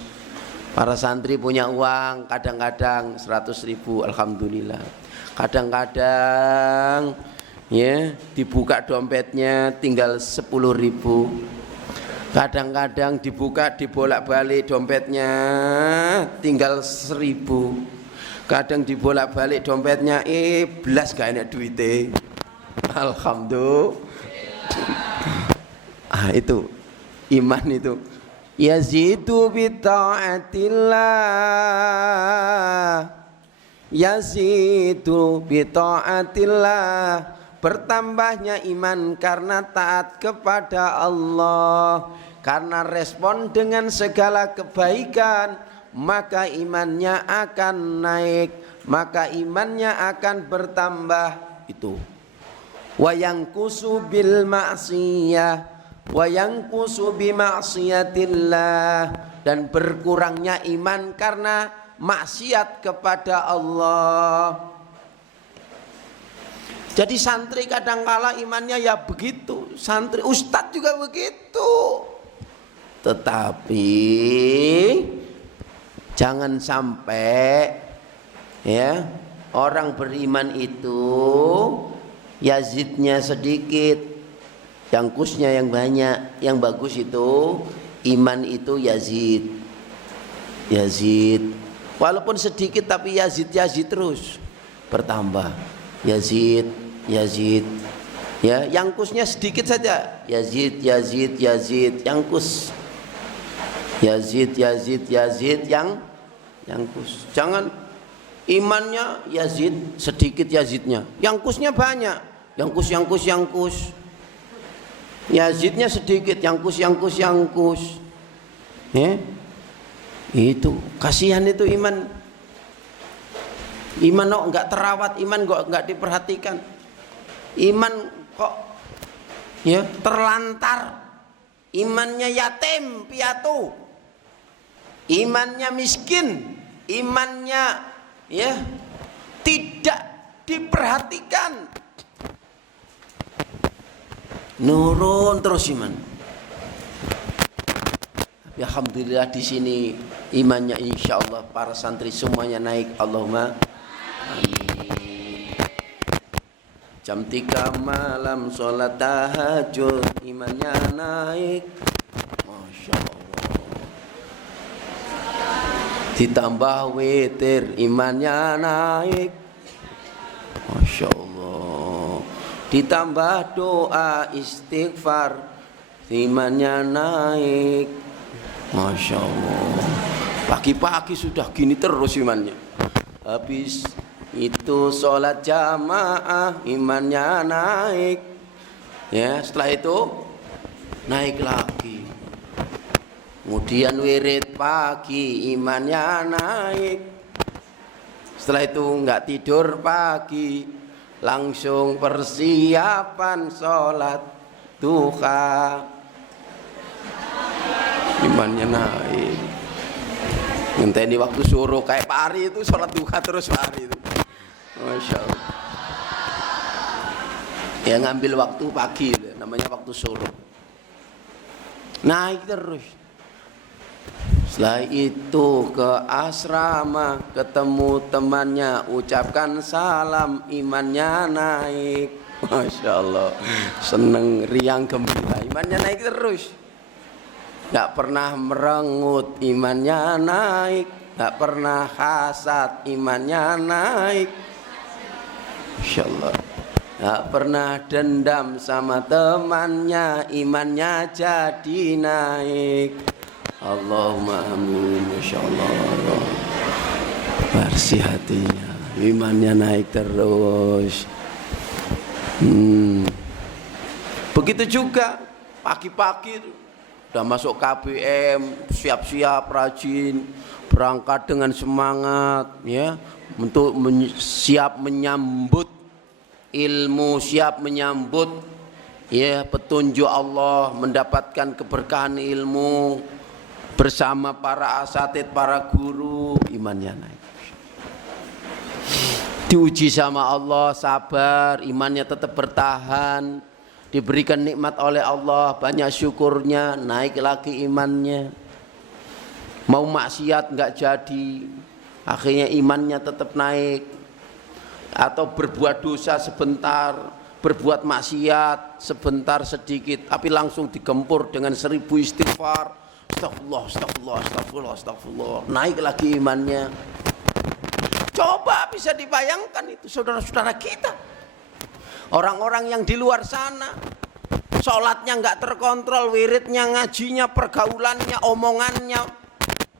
Para santri punya uang kadang-kadang 100.000, alhamdulillah. Kadang-kadang ya dibuka dompetnya tinggal 10.000. Kadang-kadang dibuka dibolak-balik dompetnya tinggal 1.000. Kadang dibolak-balik dompetnya belas gak enak duitnya. Alhamdulillah. Itu iman itu. Yazidu bi ta'atillah. Yazidu bi ta'atillah. Bertambahnya iman karena taat kepada Allah, karena respon dengan segala kebaikan, maka imannya akan naik, maka imannya akan bertambah. Itu wa yanqusu bil ma'siyah wa yanqusu bi ma'siyatillah, dan berkurangnya iman karena maksiat kepada Allah. Jadi santri kadangkala imannya ya begitu, santri ustadz juga begitu. Tetapi jangan sampai ya orang beriman itu yazidnya sedikit, yangkusnya yang banyak. Yang bagus itu iman itu yazid. Walaupun sedikit tapi yazid terus bertambah. Yazid. Ya, yangkusnya sedikit saja. Yazid, yangkus. Yazid, yangkus. Jangan imannya yazid, sedikit yazidnya. Yangkusnya banyak. Yangkus. Yazidnya sedikit, yangkus. Ya. Itu kasihan itu iman. Iman kok enggak terawat, iman kok enggak diperhatikan. Iman kok ya terlantar, imannya yatim piatu, imannya miskin, imannya ya tidak diperhatikan, nurun terus iman. Ya, alhamdulillah di sini imannya insya Allah para santri semuanya naik. Allahumma amin. Jam 3 malam sholat tahajud, imannya naik. Masya Allah. Ditambah witir, imannya naik. Masya Allah. Ditambah doa istighfar, imannya naik. Masya Allah. Pagi-pagi sudah gini terus imannya. Habis itu sholat jamaah, imannya naik. Ya, setelah itu naik lagi. Kemudian wirid pagi, imannya naik. Setelah itu enggak tidur pagi, langsung persiapan sholat duha, imannya naik. Ngenteni waktu suruh kayak Pak Ari itu sholat duha terus Pak Ari itu. Masya Allah. Ya ngambil waktu pagi itu, namanya waktu suruh. Naik terus. Setelah itu ke asrama, ketemu temannya, ucapkan salam, imannya naik. Masya Allah. Seneng, riang, gembira, imannya naik terus. Gak pernah merengut, imannya naik. Gak pernah hasad, imannya naik. Masya Allah. Gak pernah dendam sama temannya, imannya jadi naik. Allahumma amin. Masya Allah. Bersih hatinya, imannya naik terus. Begitu juga pagi-pagi udah masuk KBM, siap-siap rajin, berangkat dengan semangat ya, untuk siap menyambut ilmu, siap menyambut ya petunjuk Allah, mendapatkan keberkahan ilmu bersama para asatid, para guru, imannya naik. Diuji sama Allah, sabar, imannya tetap bertahan, diberikan nikmat oleh Allah, banyak syukurnya, naik lagi imannya. Mau maksiat enggak jadi, akhirnya imannya tetap naik. Atau berbuat dosa sebentar, berbuat maksiat sebentar sedikit, tapi langsung digempur dengan 1000 istighfar. Astagfirullah, astagfirullah, astagfirullah, astagfirullah. Naik lagi imannya. Coba bisa dibayangkan itu saudara-saudara kita. Orang-orang yang di luar sana, sholatnya nggak terkontrol, wiridnya, ngajinya, pergaulannya, omongannya,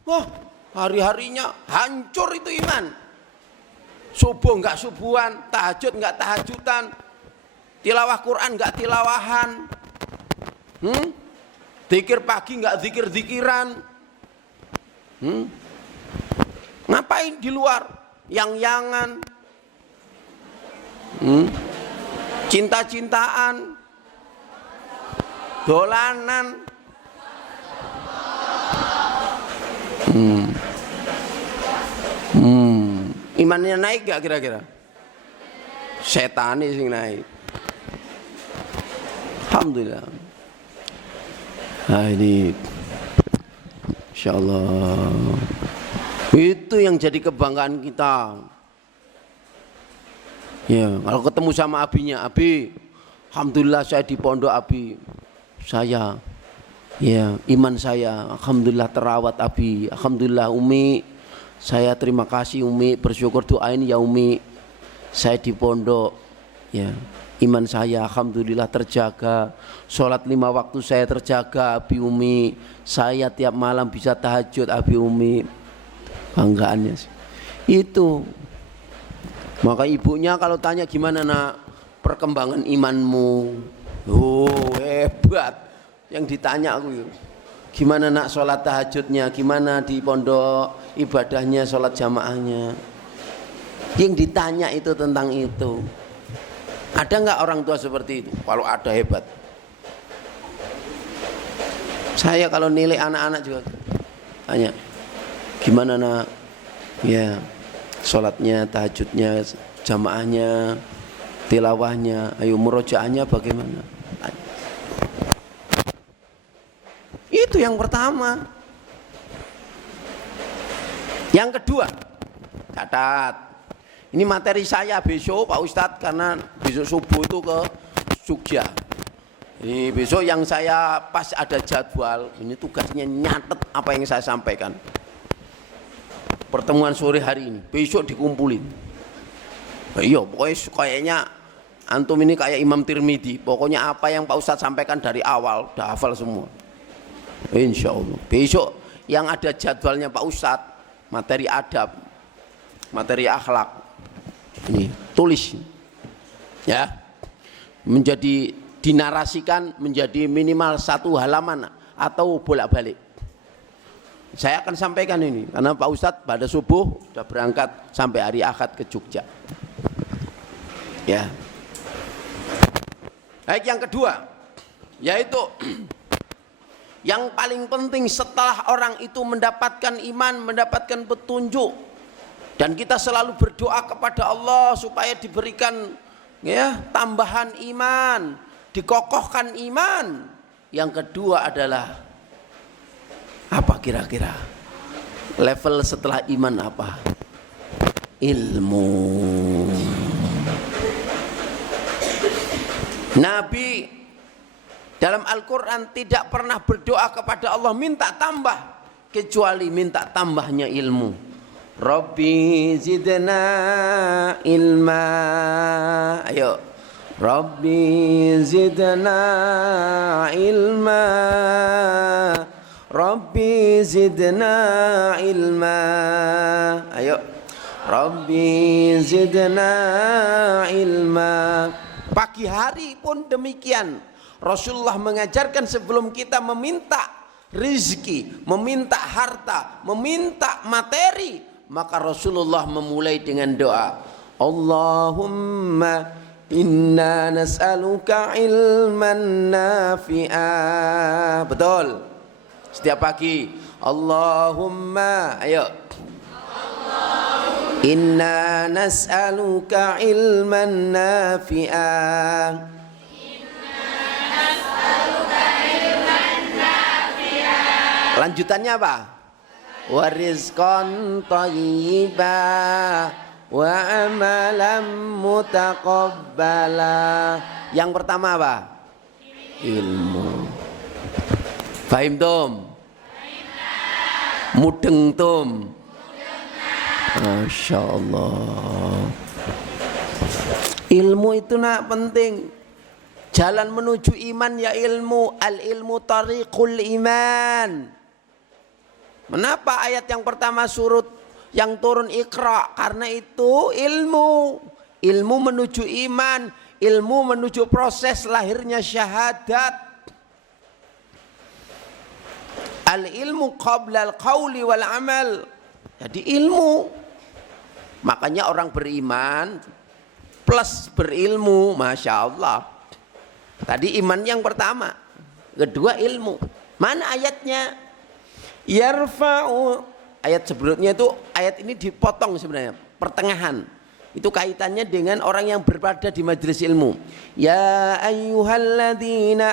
wah hari-harinya hancur itu iman. Subuh nggak subuhan, tahajud nggak tahajudan, tilawah Quran nggak tilawahan, zikir pagi nggak zikir-zikiran, ngapain di luar? Yang-yangan, cinta-cintaan, dolanan. Imannya naik gak kira-kira? Setan sing naik. Alhamdulillah. Nah ini insyaallah itu yang jadi kebanggaan kita. Ya, kalau ketemu sama abinya, Abi, alhamdulillah saya di pondok Abi. Saya ya, iman saya alhamdulillah terawat Abi. Alhamdulillah Umi, saya terima kasih Umi, bersyukur doain ya Umi. Saya di pondok ya, iman saya alhamdulillah terjaga. Sholat 5 waktu saya terjaga Abi Umi. Saya tiap malam bisa tahajud Abi Umi. Banggaannya sih itu. Maka ibunya kalau tanya gimana nak perkembangan imanmu, oh hebat. Yang ditanya aku, gimana nak sholat tahajudnya, gimana di pondok ibadahnya, sholat jamaahnya. Yang ditanya itu tentang itu. Ada nggak orang tua seperti itu? Kalau ada hebat. Saya kalau nilai anak-anak juga tanya, gimana nak? Ya, sholatnya, tahajudnya, jamaahnya, tilawahnya, ayo murojaahnya bagaimana? Itu yang pertama. Yang kedua, catat. Ini materi saya besok Pak Ustadz, karena besok subuh itu ke Jogja. Ini besok yang saya pas ada jadwal, ini tugasnya nyatet apa yang saya sampaikan. Pertemuan sore hari ini, besok dikumpulin. Iya, pokoknya kayaknya antum ini kayak Imam Tirmidzi. Pokoknya apa yang Pak Ustadz sampaikan dari awal, udah hafal semua. Insya Allah. Besok yang ada jadwalnya Pak Ustadz, materi adab, materi akhlak, ini tulis, ya, menjadi dinarasikan menjadi minimal 1 halaman atau bolak-balik. Saya akan sampaikan ini karena Pak Ustadz pada subuh sudah berangkat sampai hari Ahad ke Jogja. Ya. Baik, yang kedua, yaitu yang paling penting setelah orang itu mendapatkan iman, mendapatkan petunjuk, dan kita selalu berdoa kepada Allah supaya diberikan ya tambahan iman, dikokohkan iman. Yang kedua adalah apa kira-kira? Level setelah iman apa? Ilmu. Nabi dalam Al-Quran tidak pernah berdoa kepada Allah minta tambah, kecuali minta tambahnya ilmu. Rabbi zidna ilma. Ayo. Rabbi zidna ilma. Rabbi zidna ilma. Ayo. Rabbi zidna ilma. Pagi hari pun demikian. Rasulullah mengajarkan sebelum kita meminta rezeki, meminta harta, meminta materi, maka Rasulullah memulai dengan doa. Allahumma inna nas'aluka ilman nafi'ah. Betul. Setiap pagi. Allahumma, ayo. Inna nas'aluka ilman nafi'ah. Lanjutannya apa? Wa rizqan thayyiba wa amalan mutaqabbala. Yang pertama apa? Ilmu. Fahim tum? Mudeng tum? Masya Allah. Ilmu itu nak penting. Jalan menuju iman ya ilmu. Al ilmu tariqul iman. Menapa ayat yang pertama surut yang turun Iqra? Karena itu ilmu. Ilmu menuju iman. Ilmu menuju proses lahirnya syahadat. Al ilmu qabla al qawli wal amal. Jadi ilmu. Makanya orang beriman plus berilmu. Masya Allah. Tadi iman yang pertama. Kedua ilmu. Mana ayatnya? Yarfa'u. Ayat sebelumnya itu, ayat ini dipotong sebenarnya, pertengahan. Itu kaitannya dengan orang yang berada di majelis ilmu. Ya ayyuhalladzina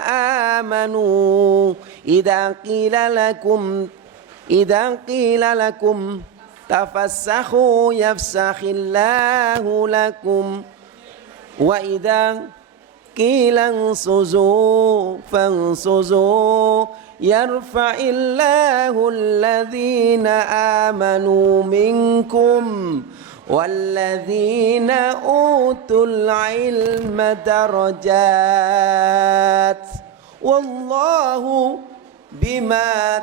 amanu idza qila lakum tafassahu yafsakhillahu lakum wa idza qila ansuzu fansuzu yarfa'illahu alladhina amanu minkum walladzina utul ilma darajat wallahu bima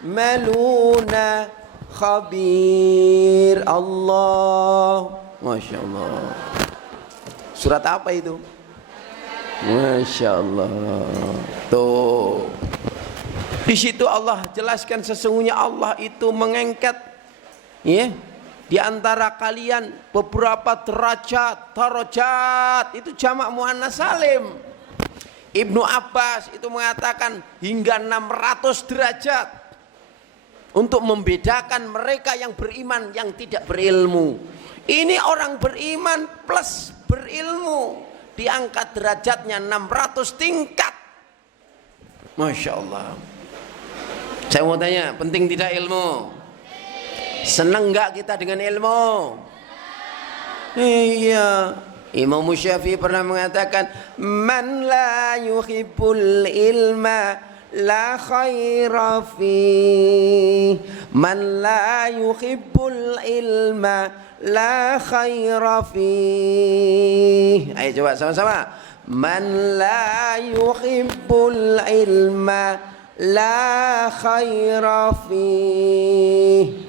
ta'maluna khabir. Allah, Masya Allah. Surat apa itu? Masya Allah. Tuh, di situ Allah jelaskan sesungguhnya Allah itu mengangkat, ya, Di antara kalian beberapa derajat, darajat itu jamak muannas salim. Ibnu Abbas itu mengatakan hingga 600 derajat untuk membedakan mereka yang beriman yang tidak berilmu. Ini orang beriman plus berilmu, diangkat derajatnya 600 tingkat. Masya Allah. Saya mau tanya, penting tidak ilmu? Senang enggak kita dengan ilmu? Iya. Imam Syafi'i pernah mengatakan, man la yuhibbul ilma la khaira fi. Man la yuhibbul ilma la khaira fi. Ayo coba sama-sama. Man la yuhibbul ilma la khaira fi.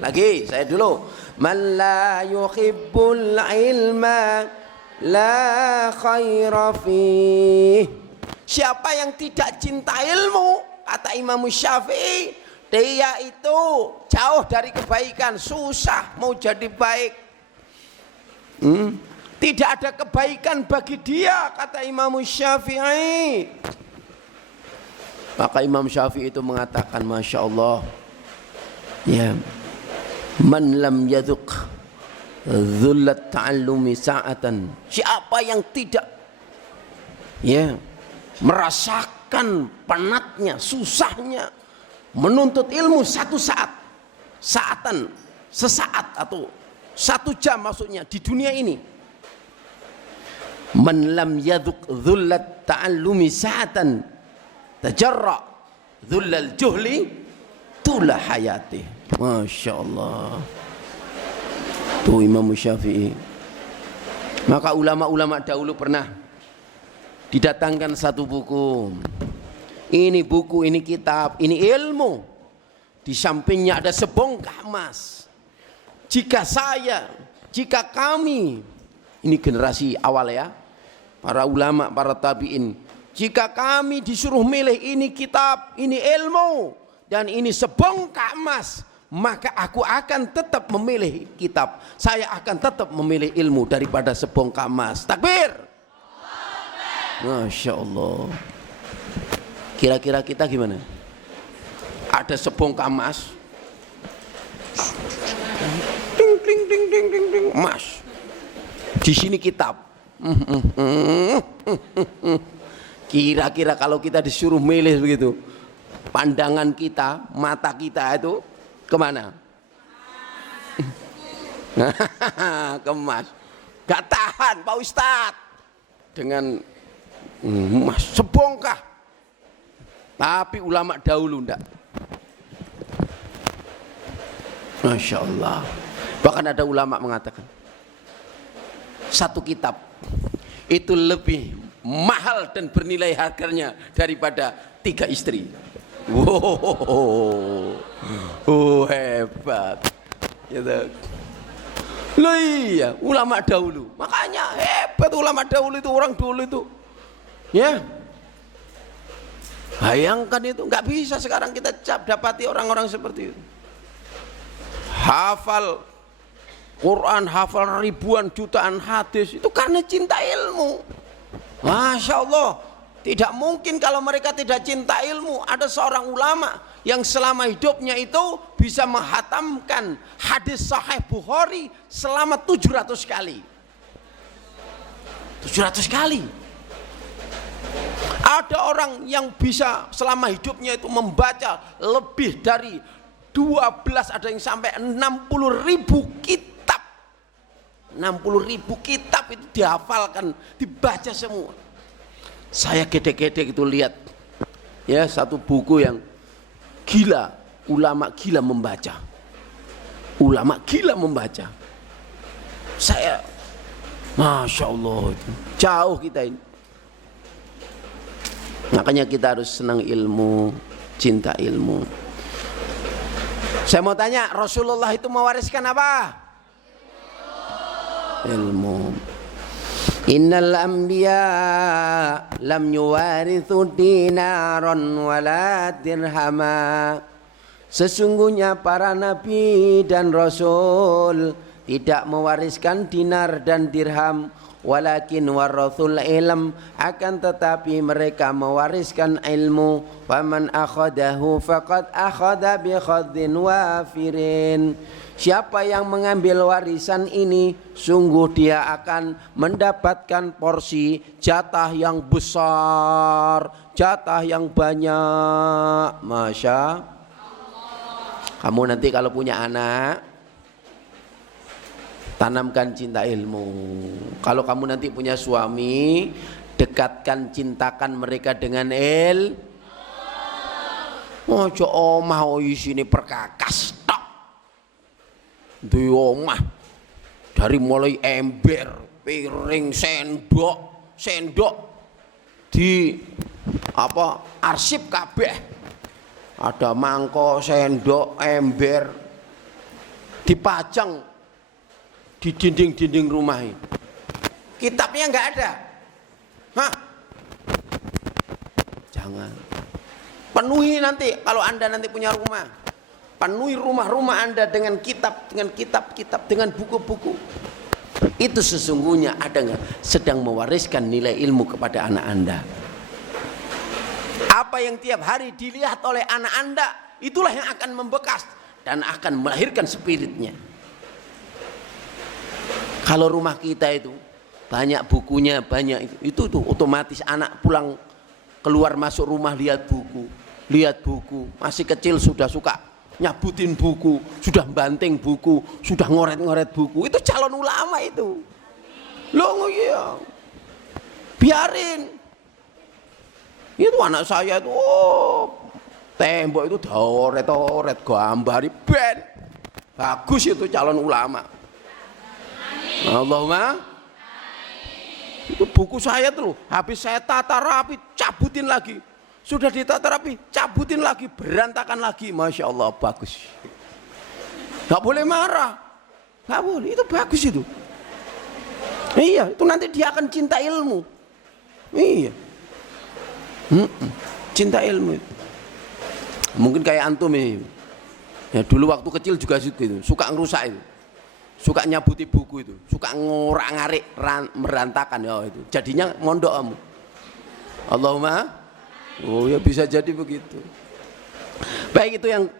Lagi, saya dulu. Man la yuhibbul ilma la khaira fi. Siapa yang tidak cinta ilmu, kata Imam Syafi'i, dia itu jauh dari kebaikan, susah mau jadi baik. Tidak ada kebaikan bagi dia, kata Imam Syafi'i. Maka Imam Syafi'i itu mengatakan, Masya Allah, ya, man lam yadhuq dhullat ta'allumi sa'atan. Siapa yang tidak merasakan penatnya, susahnya menuntut ilmu satu saat, saatan, sesaat atau 1 jam maksudnya di dunia ini. Man lam yadhuq dhullat ta'allumi sa'atan tajarra dhullal juhli tula hayati. Masya Allah. Tuh Imam Syafi'i. Maka ulama-ulama dahulu pernah didatangkan satu buku. Ini buku, ini kitab, ini ilmu. Di sampingnya ada sebongkah emas. Jika kami, ini generasi awal ya, para ulama, para tabi'in, jika kami disuruh milih ini kitab, ini ilmu, dan ini sebongkah emas, maka aku akan tetap memilih kitab. Saya akan tetap memilih ilmu daripada sebongkah emas. Takbir. Masya Allah. Kira-kira kita gimana? Ada sebongkah emas, ding ding ding ding ding ding, emas. Di sini kitab. Kira-kira kalau kita disuruh milih begitu, pandangan kita, mata kita itu kemana? Ke emas. Gak tahan Pak Ustadz dengan emas sebongkah. Tapi ulama dahulu enggak. Masya Allah. Bahkan ada ulama mengatakan satu kitab itu lebih mahal dan bernilai harganya daripada 3 istri. Wow, hebat. Gitu. Loh iya, ulama dahulu. Makanya hebat ulama dahulu itu, orang dulu itu. Ya. Bayangkan itu, nggak bisa sekarang kita dapati orang-orang seperti itu. Hafal Quran, hafal ribuan jutaan hadis, itu karena cinta ilmu. Masya Allah. Tidak mungkin kalau mereka tidak cinta ilmu. Ada seorang ulama yang selama hidupnya itu bisa menghatamkan hadis Sahih Bukhari selama 700 kali. 700 kali. Ada orang yang bisa selama hidupnya itu membaca lebih dari 12, ada yang sampai 60.000 kitab. 60.000 kitab itu dihafalkan, dibaca semua. Saya gede-gede itu lihat ya satu buku yang gila, ulama gila membaca. Ulama gila membaca. Saya Masya Allah, itu jauh kita ini. Makanya kita harus senang ilmu, cinta ilmu. Saya mau tanya, Rasulullah itu mewariskan apa? Ilmu. Innal anbiya lam yuwarithu dinaron wala dirhama. Sesungguhnya para nabi dan rasul tidak mewariskan dinar dan dirham, walakin warathul ilm, akan tetapi mereka mewariskan ilmu. Faman akhadahu faqad akhadha bi khadhin wafirin. Siapa yang mengambil warisan ini, sungguh dia akan mendapatkan porsi jatah yang besar, jatah yang banyak. Masya Allah. Kamu nanti kalau punya anak, tanamkan cinta ilmu. Kalau kamu nanti punya suami, dekatkan, cintakan mereka dengan ilmu. Ojo omah isine perkakas tok. Duwe omah dari mulai ember, piring, sendok di apa arsip kabeh. Ada mangkok, sendok, ember dipajang di dinding-dinding rumah ini. Kitabnya enggak ada. Hah? Jangan. Penuhi nanti kalau Anda nanti punya rumah. Penuhi rumah-rumah Anda dengan kitab, dengan buku-buku. Itu sesungguhnya ada sedang mewariskan nilai ilmu kepada anak Anda. Apa yang tiap hari dilihat oleh anak Anda, itulah yang akan membekas dan akan melahirkan spiritnya. Kalau rumah kita itu banyak bukunya, banyak itu tuh otomatis anak pulang keluar masuk rumah lihat buku, masih kecil sudah suka nyabutin buku, sudah banting buku, sudah ngoret-ngoret buku. Itu calon ulama itu. Loh iya. Biarin. Itu anak saya itu tembok itu oret gambari ben. Bagus itu calon ulama. Allahumma. Itu buku saya tuh habis saya tata rapi, cabutin lagi. Sudah ditata rapi, cabutin lagi, berantakan lagi. Masya Allah, bagus. Gak boleh marah. Gak boleh, itu bagus itu. Iya, itu nanti dia akan cinta ilmu. Iya. Cinta ilmu itu. Mungkin kayak antum ini. Ya, dulu waktu kecil juga gitu, suka ngerusak itu. Suka nyabuti buku itu, suka ngorak-ngarik merantakan ya itu. Jadinya mondok kamu. Allahumma. Oh ya bisa jadi begitu. Baik, itu yang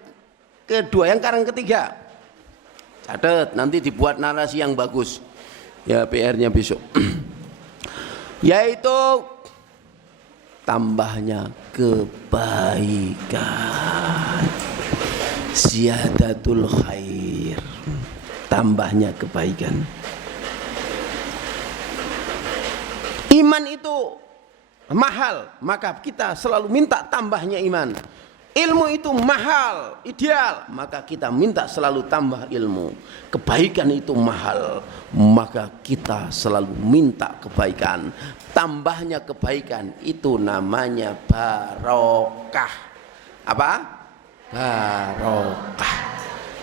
kedua. Yang sekarang ketiga. Catat nanti dibuat narasi yang bagus. Ya PR-nya besok. Yaitu tambahnya kebaikan, ziyadatul khair, tambahnya kebaikan. Iman itu mahal, maka kita selalu minta tambahnya iman. Ilmu itu mahal, ideal, maka kita minta selalu tambah ilmu. Kebaikan itu mahal, maka kita selalu minta kebaikan. Tambahnya kebaikan itu namanya barokah. Apa? Barokah.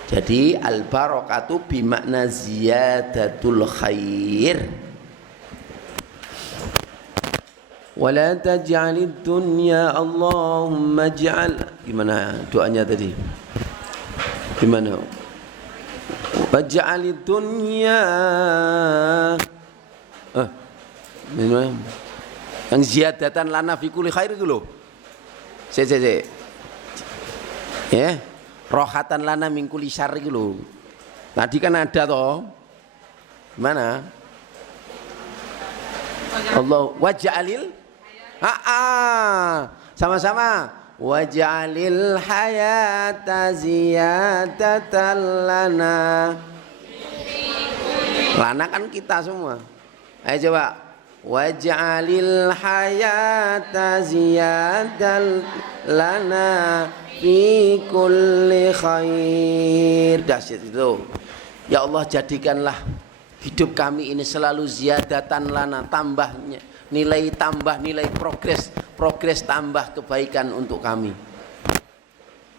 Jadi al-barokatu bimakna ziyadatul khair. Wala taj'alid dunya Allahumma ij'al. Gimana doanya tadi? Gimana? Waj'alid dunya yang ziyadatan lana fi kulli khair itu loh. Ya, rohatan lana min kulli syarr itu loh. Tadi kan ada toh. Gimana? Allah waj'alil sama-sama waj'alil hayata ziyadatan lana. Lana kan kita semua. Ayo coba waj'alil hayata ziyadatan lana fi kulli khair. Dahsyat itu. Ya Allah, jadikanlah hidup kami ini selalu ziyadatan lana, tambahnya nilai, tambah nilai, progres tambah kebaikan untuk kami.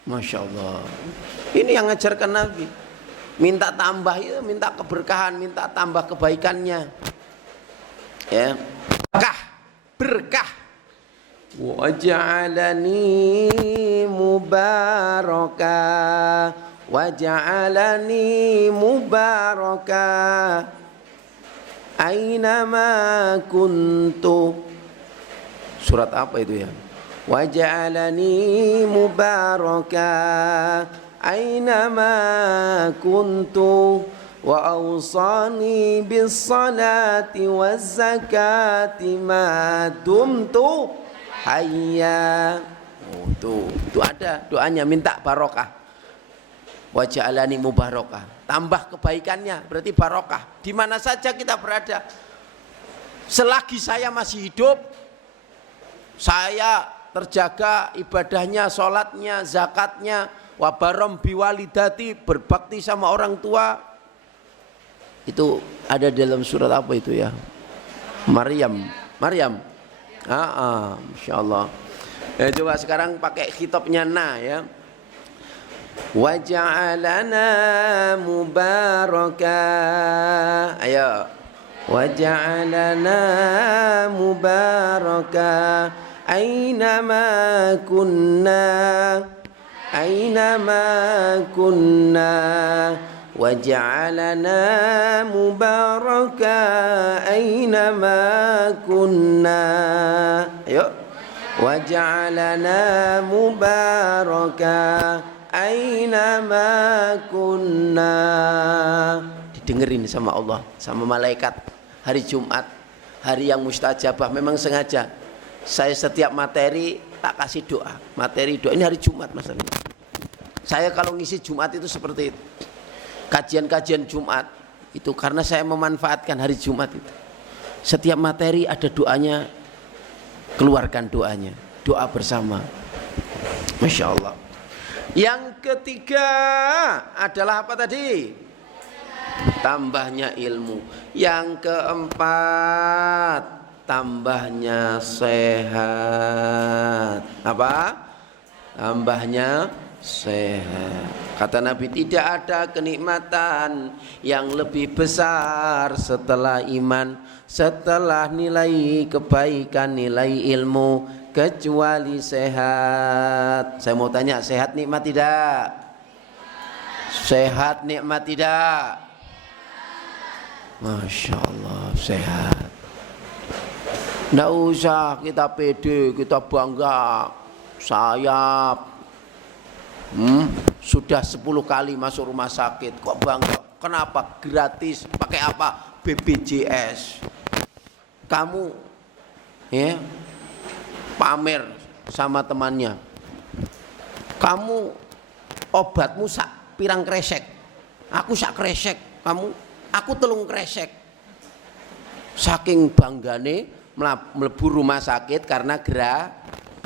Masya Allah. Ini yang ngajarkan Nabi. Minta tambah itu, minta keberkahan, minta tambah kebaikannya. Ya. Berkah. Waj'alani mubaraka waj'alani mubaraka ainama kuntu. Surat apa itu ya? Waj'alani mubaraka ainama kuntu wa awsani bis salati waz zakati ma dumtu hayya. Oh, itu ada doanya minta barokah. Waj'alani mubarakah, tambah kebaikannya berarti barokah. Di mana saja kita berada, selagi saya masih hidup, saya terjaga ibadahnya, sholatnya, zakatnya, wabarom biwalidati, berbakti sama orang tua. Itu ada dalam surat apa itu ya? Maryam. Masya Allah. Coba sekarang pakai khitabnya na ya. Waj'alana mubaraka. Ayo. Waj'alana mubaraka ainama kunna waj'alana mubaraka ainama kunna. Ayo. Waj'alana mubaraka ainama kunna. Didengerin sama Allah, sama malaikat. Hari Jumat, hari yang mustajabah. Memang sengaja saya setiap materi tak kasih doa. Materi doa ini hari Jumat Mas. Saya kalau ngisi Jumat itu seperti itu. Kajian-kajian Jumat itu karena saya memanfaatkan hari Jumat itu. Setiap materi ada doanya, keluarkan doanya, doa bersama. Masya Allah. Yang ketiga adalah apa tadi? Tambahnya ilmu. Yang keempat, tambahnya sehat. Apa? Tambahnya sehat. Kata Nabi, tidak ada kenikmatan yang lebih besar setelah iman, setelah nilai kebaikan, nilai ilmu, kecuali sehat. Saya mau tanya, sehat nikmat tidak? Sehat nikmat tidak? Masya Allah, sehat. Tidak usah kita pede, kita bangga. Saya sudah 10 kali masuk rumah sakit, kok bangga? Kenapa? Gratis. Pakai apa? BPJS. Kamu ya pamer sama temannya, kamu obatmu sak pirang kresek, aku sak kresek, aku telung kresek. Saking banggane mlebu rumah sakit karena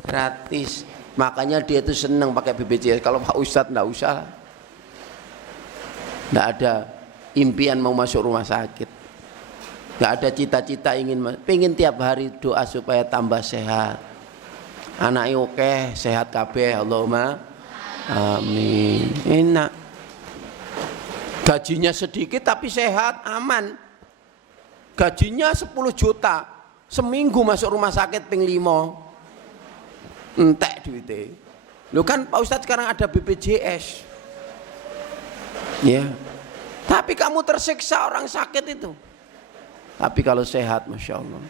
gratis. Makanya dia itu senang pakai BPJS. Kalau Pak Ustadz enggak usah, enggak ada impian mau masuk rumah sakit, enggak ada cita-cita pengen tiap hari doa supaya tambah sehat. Anaknya oke, sehat kabeh, Allahumma amin. Enak. Gajinya sedikit tapi sehat, aman. Gajinya 10 juta, seminggu masuk rumah sakit ping 5. Entek duitnya. Loh kan Pak Ustadz sekarang ada BPJS. Ya. Tapi kamu tersiksa orang sakit itu. Tapi kalau sehat, Masya Allah.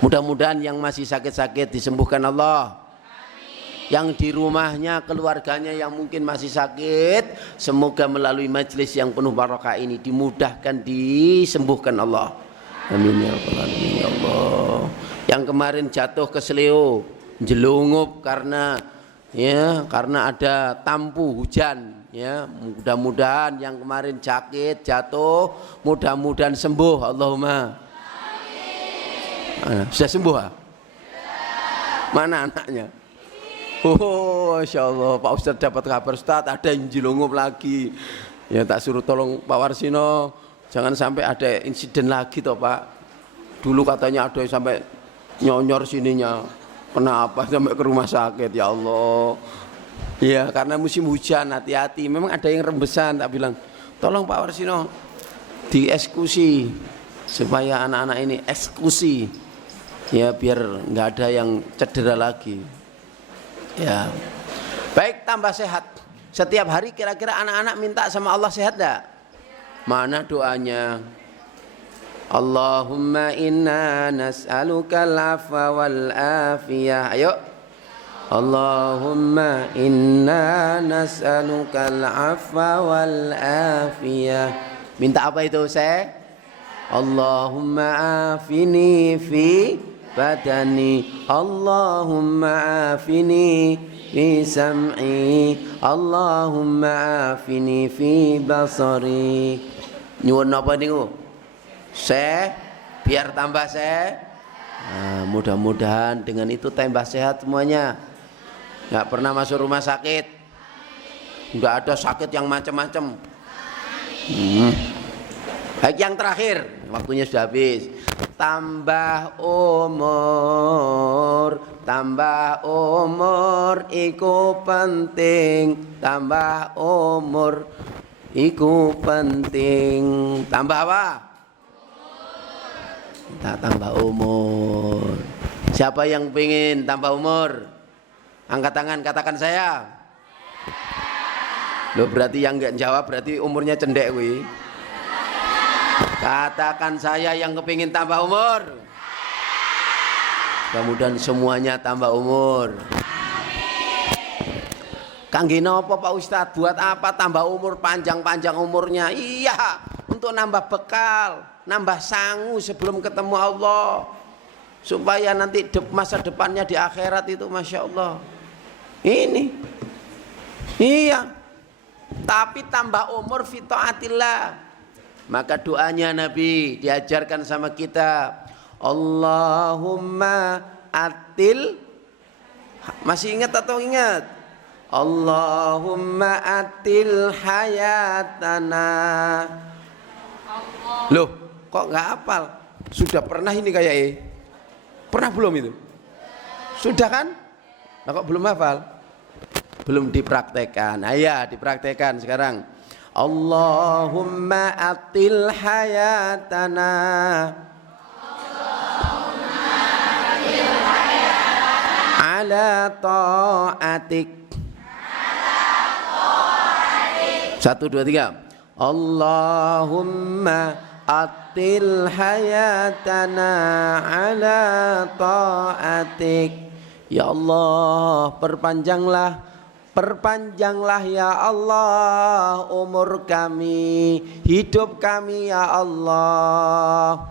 Mudah-mudahan yang masih sakit-sakit disembuhkan Allah. Amin. Yang di rumahnya, keluarganya yang mungkin masih sakit, semoga melalui majelis yang penuh barokah ini dimudahkan, disembuhkan Allah. Amin ya rabbal alamin ya Allah. Yang kemarin jatuh ke seleo, jelungup karena ada tampu hujan, ya, mudah-mudahan yang kemarin sakit jatuh mudah-mudahan sembuh, Allahumma amin. Sudah sembuh ha? Mana anaknya? Oh, Masya Allah, Pak Ustadz dapat kabar, Ustadz ada yang jelungup lagi, ya tak suruh tolong Pak Warsino jangan sampai ada insiden lagi toh Pak. Dulu katanya ada yang sampai nyonyor sininya. Kenapa sampai ke rumah sakit, ya Allah? Ya karena musim hujan, hati-hati. Memang ada yang rembesan, tak bilang tolong Pak Warsino dieksekusi supaya anak-anak ini eksekusi, ya biar nggak ada yang cedera lagi. Ya baik, tambah sehat. Setiap hari kira-kira anak-anak minta sama Allah sehat enggak? Mana doanya? Allahumma inna nas'alukal afwa wal afiyah. Ayo. Allahumma inna nas'alukal afwa wal afiyah. Minta apa itu, saya? Allahumma afini fi badani, Allahumma afini fi sam'i, Allahumma afini fi basari. Nyuwun apa niku? Biar tambah nah, mudah-mudahan dengan itu tambah sehat semuanya. Enggak pernah masuk rumah sakit. Enggak ada sakit yang macam-macam. Baik, yang terakhir, waktunya sudah habis. Tambah umur iku penting. Tambah umur iku penting. Tambah apa? Tak tambah umur. Siapa yang pengen tambah umur? Angkat tangan, katakan saya. Loh, berarti yang enggak jawab berarti umurnya cendek wi. Katakan saya yang kepingin tambah umur. Mudah-mudahan semuanya tambah umur. Kangge napa Pak Ustadz? Buat apa tambah umur, panjang-panjang umurnya? Iya, untuk nambah bekal, nambah sangu sebelum ketemu Allah, supaya nanti masa depannya di akhirat itu Masya Allah. Ini iya. Tapi tambah umur fi taatillah. Maka doanya Nabi diajarkan sama kita, Allahumma atil. Masih ingat atau ingat? Allahumma atil hayatana. Loh, kok nggak hafal? Sudah pernah ini kayak pernah belum itu? Sudah kan? Nah, kok belum hafal? Belum dipraktekkan. Ayah, dipraktekkan sekarang. Allahumma atil hayatana. Ala ta'atik. 1, 2, 3. Allahumma atil hayatana ala ta'atik. Ya Allah, perpanjanglah ya Allah umur kami, hidup kami ya Allah.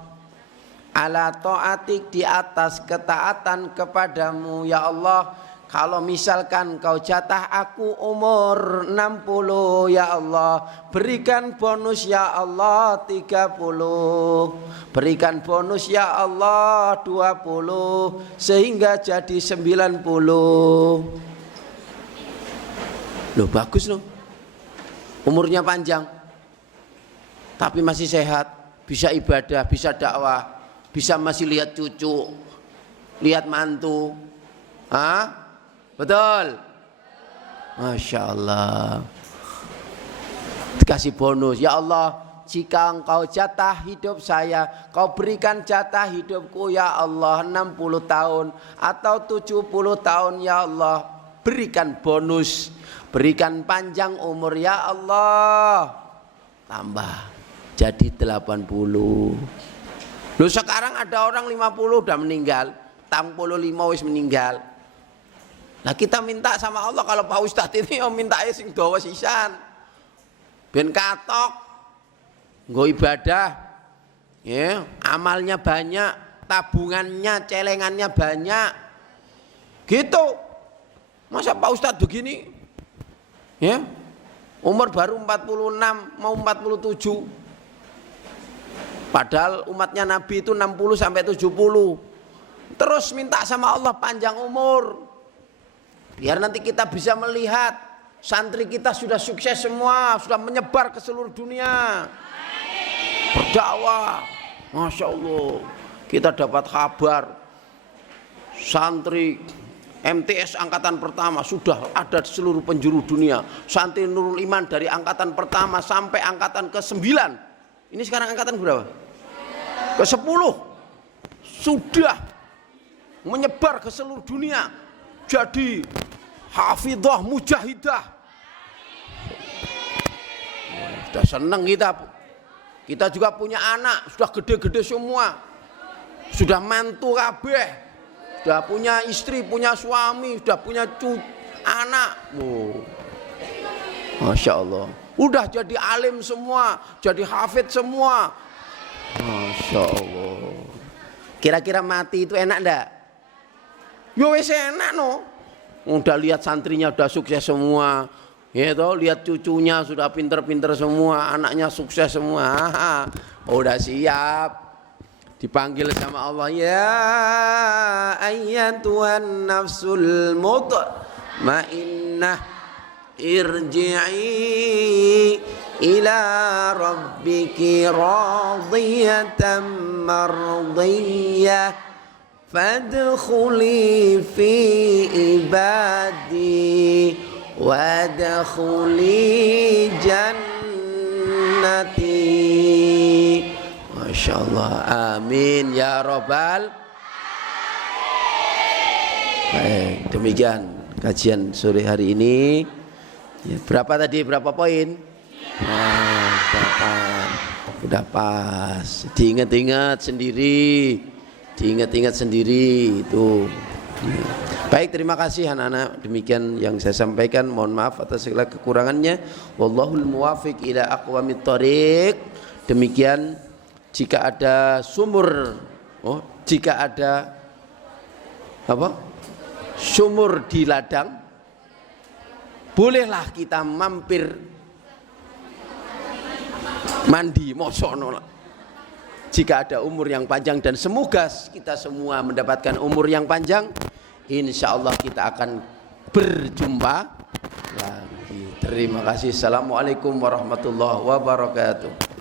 Ala ta'atik, di atas ketaatan kepadamu ya Allah. Kalau misalkan kau jatah aku umur 60 ya Allah, berikan bonus ya Allah 30, berikan bonus ya Allah 20, sehingga jadi 90. Loh, bagus loh, umurnya panjang tapi masih sehat, bisa ibadah, bisa dakwah, bisa masih lihat cucu, lihat mantu. Betul? Masya Allah. Dikasih bonus. Ya Allah, jika engkau jatah hidup saya, kau berikan jatah hidupku ya Allah 60 tahun atau 70 tahun ya Allah, berikan bonus, berikan panjang umur ya Allah. Tambah jadi 80. Loh, sekarang ada orang 50 udah meninggal, 65 wis meninggal. Nah, kita minta sama Allah, kalau Pak Ustadz ini minta sing dawa sisan, ben katok, nggo ibadah, ya, amalnya banyak, tabungannya, celengannya banyak, gitu. Masa Pak Ustadz begini, ya, umur baru 46, mau 47, padahal umatnya Nabi itu 60 sampai 70, terus minta sama Allah panjang umur. Biar nanti kita bisa melihat santri kita sudah sukses semua, sudah menyebar ke seluruh dunia, berdakwah. Masya Allah, kita dapat kabar santri MTS angkatan pertama sudah ada di seluruh penjuru dunia. Santri Nurul Iman dari angkatan pertama sampai angkatan ke-9. Ini sekarang angkatan berapa? Ke-10. Sudah menyebar ke seluruh dunia. Jadi hafidhah, mujahidah. Sudah senang kita. Kita juga punya anak, sudah gede-gede semua. Sudah mantu kabeh. Sudah punya istri, punya suami, sudah punya anak. Oh. Masya Allah. Udah jadi alim semua, jadi hafid semua. Masya Allah. Kira-kira mati itu enak enggak? Ya wis enak no. Udah lihat santrinya udah sukses semua. Ya toh, lihat cucunya sudah pinter-pinter semua, anaknya sukses semua. Udah siap. Dipanggil sama Allah, ya ayyatuhan nafsul mutmainnah irji'i ila rabbiki radiyatan mardiyah fadkhuli fi ibadi wadkhuli jannati. Masya Allah, amin ya robbal. Baik, demikian kajian sore hari ini. Ya, berapa tadi? Berapa poin? Udah pas. Diingat-ingat sendiri. Diingat-ingat sendiri itu. Baik, terima kasih anak-anak. Demikian yang saya sampaikan. Mohon maaf atas segala kekurangannya. Wallahul muwafiq ila aqwamit thoriq. Demikian. Jika ada sumur, jika ada sumur di ladang, bolehlah kita mampir mandi, mosono. Jika ada umur yang panjang dan semoga kita semua mendapatkan umur yang panjang, insya Allah kita akan berjumpa lagi. Terima kasih. Assalamualaikum warahmatullahi wabarakatuh.